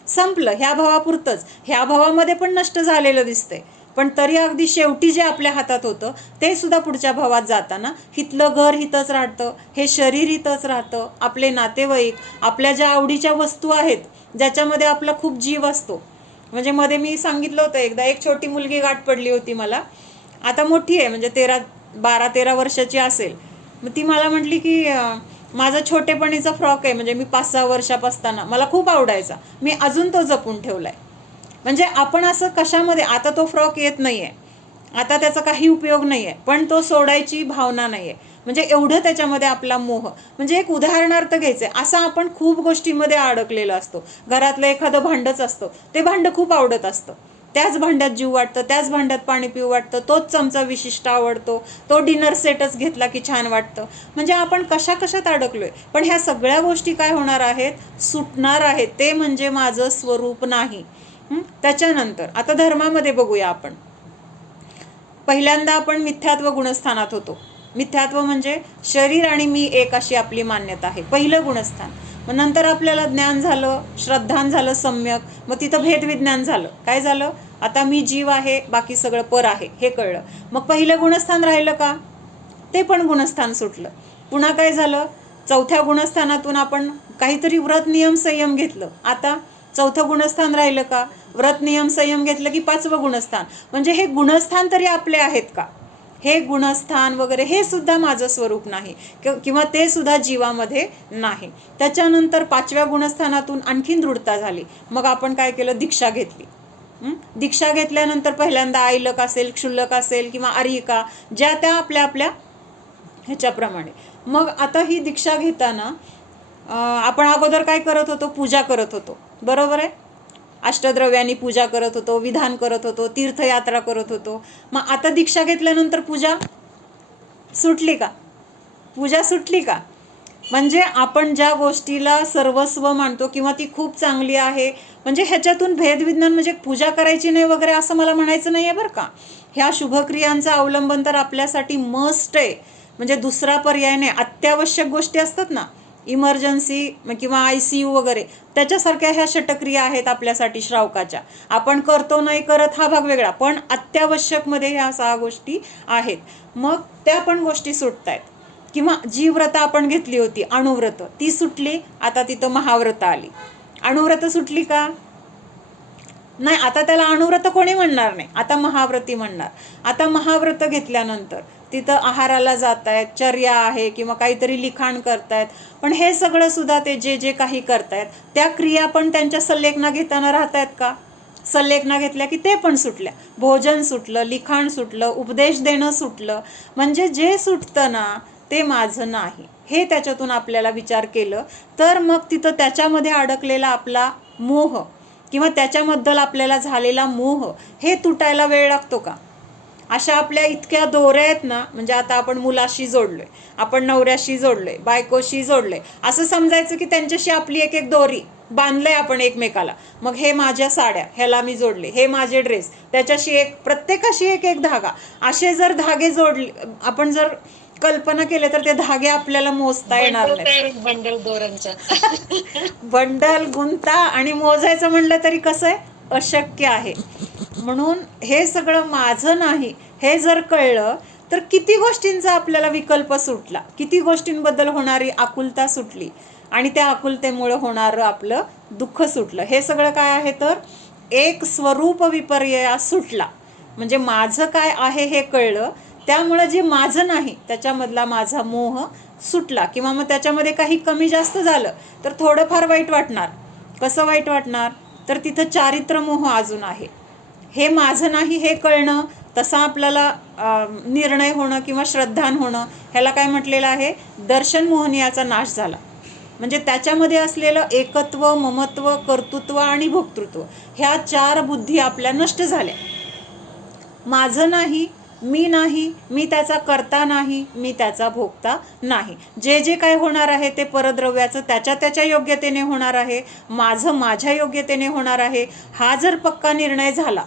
संपलं. ह्या भावापुरतंच. ह्या भावामध्ये पण नष्ट झालेलं दिसतंय, पण तरी अगदी शेवटी जे आपल्या हातात होतं ते सुद्धा पुढच्या भावात जाताना हिथलं घर हिथंच राहतं, हे शरीर हिथंच राहतं, आपले नातेवाईक, आपल्या ज्या आवडीच्या वस्तू आहेत, ज्याच्यामध्ये आपला खूप जीव असतो. म्हणजे मध्ये मी सांगितलं होतं एकदा, एक छोटी मुलगी गाठ पडली होती मला, आता मोठी आहे, म्हणजे 12-13 वर्षाची असेल. मग ती मला म्हटली की माझा छोटेपणीचा फ्रॉक आहे, म्हणजे मी 5-6 वर्षापासताना मला खूप आवडायचा, मी अजून तो जपून ठेवलाय. म्हणजे आपण असं कशामध्ये, आता तो फ्रॉक येत नाही आहे, आता त्याचा काही उपयोग नाही आहे, पण तो सोडायची भावना नाही आहे. म्हणजे एवढं त्याच्यामध्ये आपला मोह. म्हणजे एक उदाहरणार्थ घ्यायचं आहे, असं आपण खूप गोष्टीमध्ये अडकलेलो असतो. घरातलं एखादं भांडंच असतं, ते भांडं खूप आवडत असतं, त्याच भांड्यात जीव वाटतं, त्याच भांड्यात पाणी पिऊ वाटतं, तोच चमचा विशिष्ट आवडतो, तो डिनर सेटच घेतला की छान वाटतं. म्हणजे आपण कशात अडकलोय. पण ह्या सगळ्या गोष्टी काय होणार आहेत? सुटणार आहेत. ते म्हणजे माझं स्वरूप नाही. त्याच्यानंतर आता धर्मामध्ये बघूया आपण. पहिल्यांदा आपण मिथ्यात्व गुणस्थानात होतो. मिथ्यात्व म्हणजे शरीर आणि मी एक अशी आपली मान्यता आहे, पहिलं गुणस्थान. मग नंतर आपल्याला ज्ञान झालं, श्रद्धान झालं सम्यक, मग तिथं भेदविज्ञान झालं. काय झालं? आता मी जीव आहे, बाकी सगळं पर आहे, हे कळलं. मग पहिलं गुणस्थान राहिलं का? ते पण गुणस्थान सुटलं. पुन्हा काय झालं? चौथ्या गुणस्थानातून आपण काहीतरी व्रत नियम संयम घेतलं, आता चौथं गुणस्थान राहिलं का? व्रत नियम संयम घेतलं की 5वं गुणस्थान. म्हणजे हे गुणस्थान तरी आपले आहेत का? हे गुणस्थान वगैरे हे सुद्धा माझं स्वरूप नाही, किंवा ते सुद्धा जीवामध्ये नाही. त्याच्यानंतर 5व्या गुणस्थानातून आणखीन दृढता झाली. मग आपण काय केलं? दीक्षा घेतली. दीक्षा घेतल्यानंतर पहिल्यांदा आईलक असेल, क्षुल्लक असेल किंवा आर्यिका, ज्या त्या आपल्या आपल्या ह्याच्याप्रमाणे. मग आता ही दीक्षा घेताना आपण अगोदर काय करत होतो? पूजा करत होतो, बरोबर आहे? अष्टद्रव्यांनी पूजा करत होतो, विधान करत होतो, तीर्थयात्रा करत होतो. मग आता दीक्षा घेतल्यानंतर पूजा सुटली का? पूजा सुटली का? म्हणजे आपण ज्या गोष्टीला सर्वस्व मानतो किंवा ती खूप चांगली आहे, म्हणजे ह्याच्यातून भेदविज्ञान म्हणजे पूजा करायची नाही वगैरे असं मला म्हणायचं नाही आहे बरं का. ह्या शुभक्रियांचं अवलंबन तर आपल्यासाठी मस्ट आहे, म्हणजे दुसरा पर्याय नाही. अत्यावश्यक गोष्टी असतात ना, इमर्जन्सी किंवा ICU वगैरे, त्याच्यासारख्या ह्या षटक्रिया आहेत आपल्यासाठी श्रावकाच्या. आपण करतो नाही करत हा भाग वेगळा, पण अत्यावश्यकमध्ये ह्या 6 गोष्टी आहेत. मग त्या पण गोष्टी सुटत आहेत. किंवा जी व्रतं आपण घेतली होती, अणुव्रत, ती सुटली, आता तिथं महाव्रत आली. अणुव्रत सुटली का? नाही, आता त्याला अणुव्रत कोणी म्हणणार नाही, आता महाव्रती म्हणणार. आता महाव्रत घेतल्यानंतर तिथं आहाराला जात आहेत, चर्या आहे किंवा काहीतरी लिखाण करतायत, पण हे सगळं सुद्धा ते जे काही करतायत त्या क्रिया पण त्यांच्या सल्लेखना घेताना राहत आहेत का? सल्लेखना घेतल्या की ते पण सुटल्या. भोजन सुटलं, लिखाण सुटलं, उपदेश देणं सुटलं. म्हणजे जे सुटतं ना ते माझं नाही, हे त्याच्यातून आपल्याला विचार केलं तर मग तिथं त्याच्यामध्ये अडकलेला आपला मोह किंवा त्याच्याबद्दल आपल्याला झालेला मोह हे तुटायला वेळ लागतो का? अशा आपल्या इतक्या दोऱ्या आहेत ना, म्हणजे आता आपण मुलाशी जोडलोय, आपण नवऱ्याशी जोडलोय, बायकोशी जोडलोय, असं समजायचं की त्यांच्याशी आपली एक एक दोरी बांधलंय आपण एकमेकाला. मग हे माझ्या साड्या, ह्याला मी जोडले, हे माझे ड्रेस, त्याच्याशी एक, प्रत्येकाशी एक एक धागा. असे जर धागे जोडले, आपण जर कल्पना केले तर ते धागे आपल्याला मोजता येणार नाही. बंडल दोरांचा बंडल गुंता आणि मोजायचं म्हणलं तरी कसं आहे? अशक्य आहे. म्हणून हे सगळं माझं नाही हे जर कळलं तर किती गोष्टींचा आपल्याला विकल्प सुटला, किती गोष्टींबद्दल होणारी आकुलता सुटली आणि त्या आकुलतेमुळं होणारं आपलं दुःख सुटलं. हे सगळं काय आहे तर एक स्वरूप विपर्यय सुटला. म्हणजे माझं काय आहे हे कळलं, त्यामुळं जे माझं नाही त्याच्यामधला माझा मोह सुटला. किंवा मग त्याच्यामध्ये काही कमी जास्त झालं तर थोडंफार वाईट वाटणार. कसं वाईट वाटणार तर तिथं चारित्र्य मोह अजून आहे. हे माझं नाही हे कळणं, तसा आपल्याला निर्णय होणं किंवा श्रद्धान होणं, ह्याला काय म्हटलेलं आहे, दर्शन मोहनियाचा नाश झाला. म्हणजे त्याच्यामध्ये असलेलं एकत्व, ममत्व, कर्तृत्व आणि भोक्तृत्व ह्या 4 बुद्धी आपल्या नष्ट झाल्या. माझं नाही, मी नाही, मी त्याचा करता नाही, मी त्याचा भोगता नाही. जे जे काय होणार आहे ते परद्रव्याचं त्याच्या त्याच्या योग्यतेने होणार आहे, माझं माझ्या योग्यतेने होणार आहे. हा जर पक्का निर्णय झाला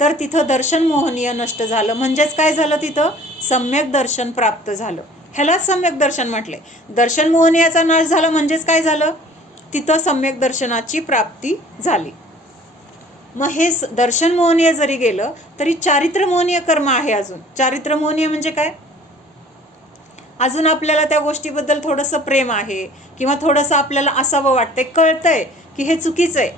तर तिथं दर्शन मोहनीय नष्ट झालं. म्हणजेच काय झालं, तिथं सम्यक दर्शन प्राप्त झालं. ह्यालाच सम्यक दर्शन म्हटले. दर्शन मोहनीयाचा नाश झाला म्हणजेच काय झालं, तिथं सम्यक दर्शनाची प्राप्ती झाली. मग हे दर्शन मोहनीय जरी गेलं तरी चारित्र्य मोहनीय कर्म आहे अजून. चारित्र्य मोहनीय म्हणजे काय, अजून आपल्याला त्या गोष्टीबद्दल थोडंसं प्रेम आहे किंवा थोडंसं आपल्याला असावं वाटतंय, कळतंय की हे चुकीचं आहे,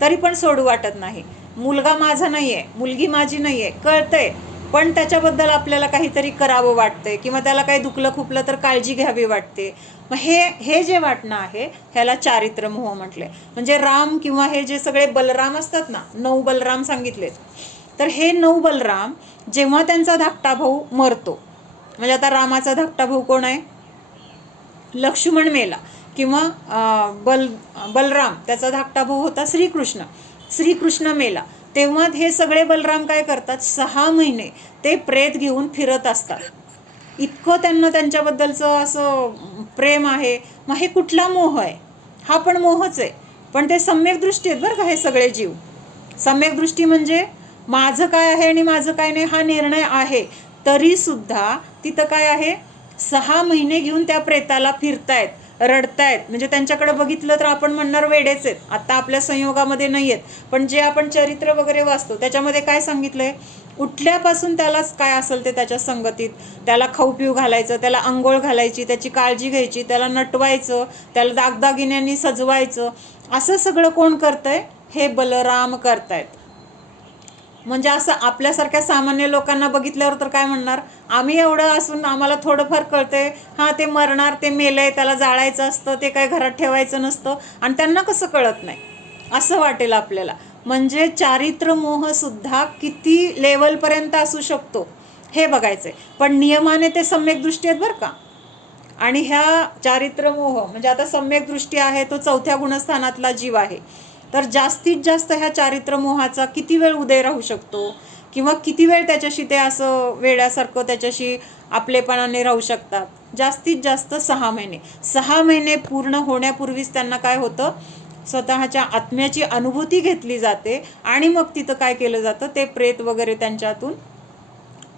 तरी पण सोडू वाटत नाही. मुलगा माझा नाही आहे, मुलगी माझी नाही आहे, कळतंय, पण त्याच्याबद्दल आपल्याला काहीतरी करावं वाटतंय किंवा त्याला काही दुखलं खुपलं तर काळजी घ्यावी वाटते. मग हे जे वाटणं आहे ह्याला चारित्र्य मोह म्हटले. म्हणजे राम किंवा हे जे सगळे बलराम असतात ना, 9 बलराम सांगितलेत, तर हे 9 बलराम जेव्हा त्यांचा धाकटा भाऊ मरतो, म्हणजे आता रामाचा धाकटा भाऊ कोण आहे, लक्ष्मण मेला, किंवा बलराम त्याचा धाकटा भाऊ होता श्रीकृष्ण, श्रीकृष्ण मेला, तेव्हा हे सगळे बलराम काय करतात, 6 महिने ते प्रेत घेऊन फिरत असतात. इतकं त्यांना त्यांच्याबद्दलचं असं प्रेम आहे. मग हे कुठला मोह आहे, हा पण मोहच आहे, पण ते सम्यक दृष्टी आहेत बरं का. हे सगळे जीव सम्यक दृष्टी म्हणजे माझं काय आहे आणि माझं काय नाही हा निर्णय आहे, तरीसुद्धा तिथं काय आहे, 6 महिने घेऊन त्या प्रेताला फिरतायत, रडतायत. म्हणजे त्यांच्याकडे बघितलं तर आपण म्हणणार वेडेच आहेत, आता आपल्या संयोगामध्ये नाही आहेत. पण जे आपण चरित्र वगैरे वाचतो त्याच्यामध्ये काय सांगितलंय, उठल्यापासून त्यालाच काय असेल ते त्याच्या संगतीत, त्याला खाऊ पिऊ घालायचं, त्याला अंघोळ घालायची, त्याची काळजी घ्यायची, त्याला नटवायचं, त्याला दागदागिन्यांनी सजवायचं, असं सगळं कोण करतंय, हे बलराम करतायत. म्हणजे असं आपल्यासारख्या सामान्य लोकांना बघितल्यावर तर काय म्हणणार, आम्ही एवढं असून आम्हाला थोडंफार कळतंय, हां ते मरणार, ते मेलंय, त्याला जाळायचं असतं, ते काय घरात ठेवायचं नसतं, आणि त्यांना कसं कळत नाही असं वाटेल आपल्याला. म्हणजे चारित्र्य मोहसुद्धा किती लेवलपर्यंत असू शकतो हे बघायचं आहे. पण नियमाने ते सम्यक दृष्टी आहेत बरं का. आणि ह्या चारित्र्य मोह म्हणजे आता सम्यक दृष्टी आहे तो 4थ्या गुणस्थानातला जीव आहे, तर जास्तीत जास्त ह्या चारित्र्य मोहाचा किती वेळ उदय राहू शकतो किंवा किती वेळ त्याच्याशी ते असं वेड्यासारखं त्याच्याशी आपलेपणाने राहू शकतात, जास्तीत जास्त 6 महिने. 6 महिने पूर्ण होण्यापूर्वीच त्यांना काय होतं, स्वतःच्या आत्म्याची अनुभूती घेतली जाते आणि मग तिथं काय केलं जातं, ते प्रेत वगैरे त्यांच्यातून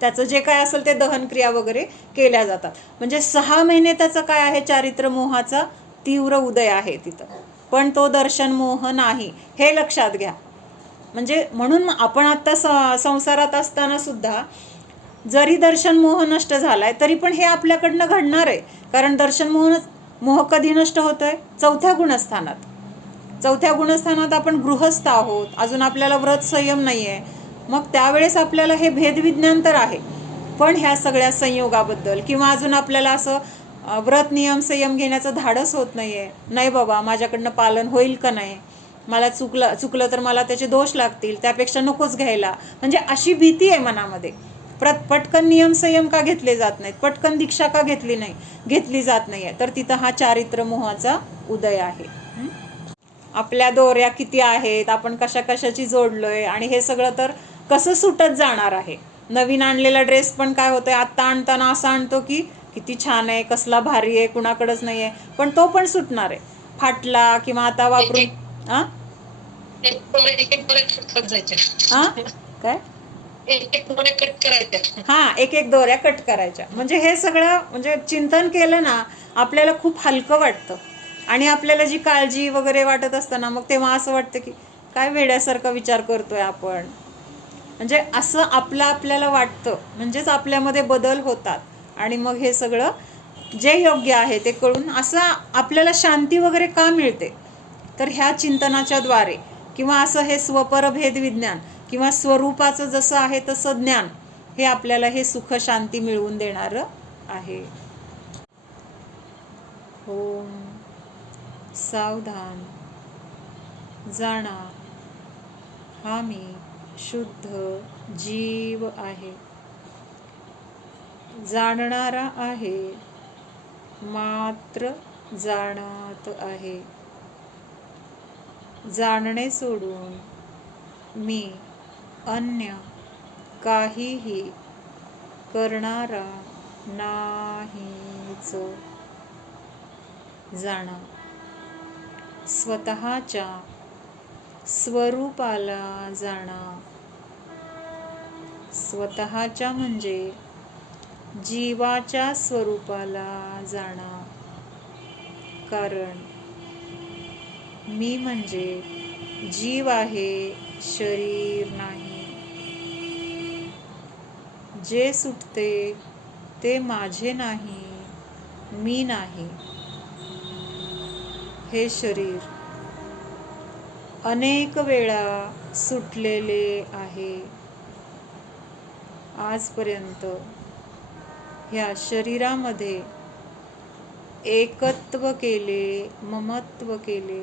त्याचं जे काय असेल ते दहनक्रिया वगैरे केल्या जातात. म्हणजे 6 महिने त्याचं काय आहे, चारित्र्य मोहाचा तीव्र उदय आहे तिथं. पण तो दर्शन मोह नाही, हे लक्षात घ्या. म्हणजे म्हणून आपण आत्ता संसारात असताना सुद्धा जरी दर्शन मोह नष्ट झालाय तरी पण हे आपल्याकडनं घडणार आहे. कारण दर्शन मोह कधी नष्ट होतोय, 4थ्या गुणस्थानात. 4थ्या गुणस्थानात आपण गृहस्थ आहोत, अजून आपल्याला व्रत संयम नाही आहे. मग त्यावेळेस आपल्याला हे भेदविज्ञान तर आहे, पण ह्या सगळ्या संयोगाबद्दल किंवा अजून आपल्याला असं व्रत नियम संयम घेण्याचं धाडस होत नाही आहे. नाही बाबा, माझ्याकडनं पालन होईल का नाही, मला चुकलं तर मला त्याचे दोष लागतील, त्यापेक्षा नकोच घ्यायला. म्हणजे अशी भीती आहे मनामध्ये. पटकन नियम संयम का घेतले जात नाहीत, पटकन दीक्षा का घेतली जात नाही आहे, तर तिथं हा चारित्र्य मोहाचा उदय आहे. आपल्या दोऱ्या किती आहेत, आपण कशा कशाची जोडलोय, आणि हे सगळं तर कसं सुटत जाणार आहे. नवीन आणलेला ड्रेस पण काय होतंय, आत्ता आणताना असं आणतो की किती छान आहे, कसला भारी आहे, कुणाकडेच नाही आहे, पण तो पण सुटणार आहे, फाटला किंवा आता वापरून काय एक एक दोऱ्या कट करायच्या. म्हणजे हे सगळं म्हणजे चिंतन केलं ना आपल्याला खूप हलकं वाटतं. आणि आपल्याला जी काळजी वगैरे वाटत असतं ना, मग तेव्हा असं वाटतं की काय वेड्यासारखा विचार करतोय आपण. म्हणजे असं आपल्याला वाटतं, म्हणजेच आपल्यामध्ये बदल होतात आणि मग हे सगळं जे योग्य आहे ते कळून असं आपल्याला शांती वगैरे का मिळते, तर ह्या चिंतनाच्या द्वारे, किंवा असं हे स्वपरभेद विज्ञान किंवा स्वरूपाचं जसं आहे तसं ज्ञान हे आपल्याला हे सुख शांती मिळवून देणारं आहे. ओम सावधान, जाणा हा मी शुद्ध जीव आहे, जाणणारा आहे, मात्र जाणत आहे. जाणणे सोडून मी अन्य काहीही करणारा नाहीच. जाणा स्वतःच्या स्वरूपाला, जाणा स्वतःच्या म्हणजे जीवाच्या स्वरूपाला जाणा. कारण मी म्हणजे जीव आहे, शरीर नाही. जे सुटते ते माझे नाही, मी नाही. हे शरीर अनेक वेळा सुटलेले आहे. आजपर्यंत ह्या शरीरामध्ये एकत्व केले, ममत्व केले.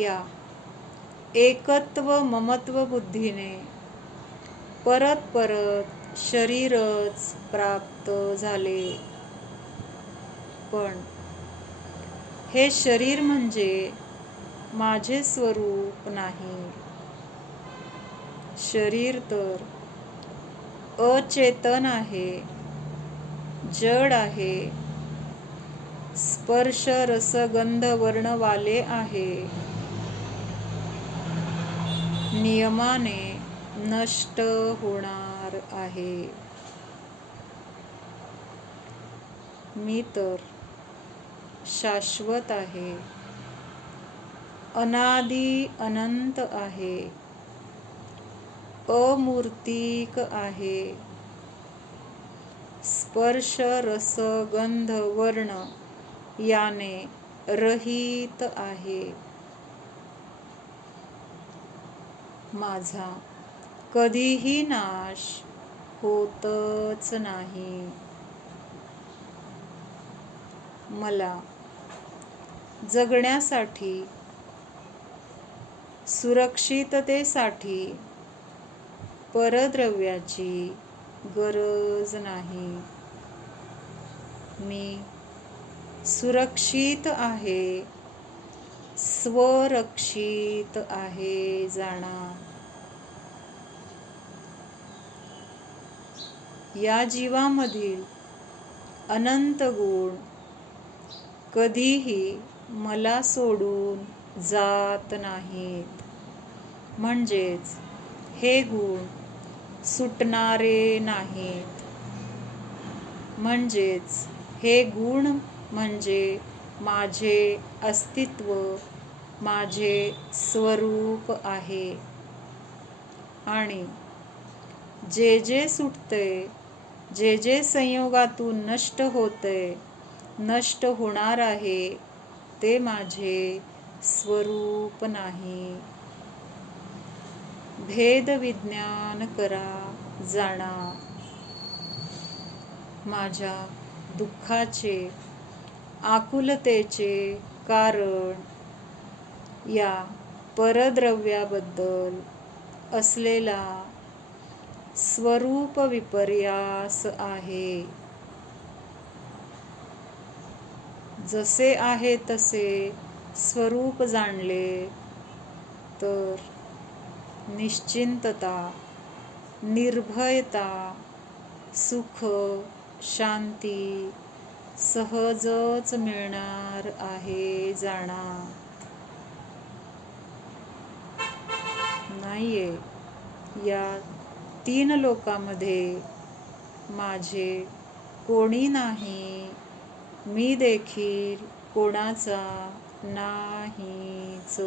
या एकत्व ममत्व बुद्धीने परत परत शरीरच प्राप्त झाले. पण हे शरीर म्हणजे माझे स्वरूप नाही. शरीर तर अचेतन आहे, जड आहे, स्पर्श रस गंध वर्ण वाले आहे, नियमाने नष्ट होणार आहे. मी तर शाश्वत आहे, अनादि अनंत आहे, अमूर्तिक आहे. स्पर्श रस गंध वर्ण याने रहित आहे. माझा कधीही नाश होतच नाही. मला जगण्यासाठी, सुरक्षिततेसाठी परद्रव्याची गरज नाही. मी सुरक्षित आहे, स्वरक्षित आहे. जाणा या जीवामधील अनंत गुण कधीही मला सोडून जात नाहीत. म्हणजेच हे गुण सुटणारे नाहीत. म्हणजेच हे गुण म्हणजे माझे अस्तित्व, माझे स्वरूप आहे. आणि जे जे सुटते, जे जे संयोगातून नष्ट होते, नष्ट होणार आहे, ते माझे स्वरूप नाही. भेद विज्ञान करा, जाणा. माझ्या दुःखाचे, आकुलतेचे कारण या परद्रव्याबद्दल असलेला स्वरूप विपर्यास आहे. जसे आहे तसे स्वरूप जाणले तर निश्चिंतता, निर्भयता, सुख, शांती सहजच मिळणार आहे. जाणा. नाहीये या 3 लोकांमध्ये माझे कोणी नाही, मी देखील कोणाचा नाहीच.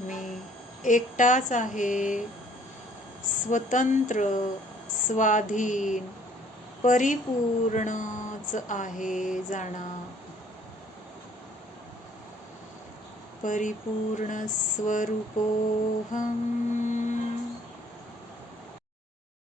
मी एकटाच आहे, स्वतंत्र, स्वाधीन, परिपूर्णच आहे जाणा. परिपूर्ण स्वरूपोऽहम्.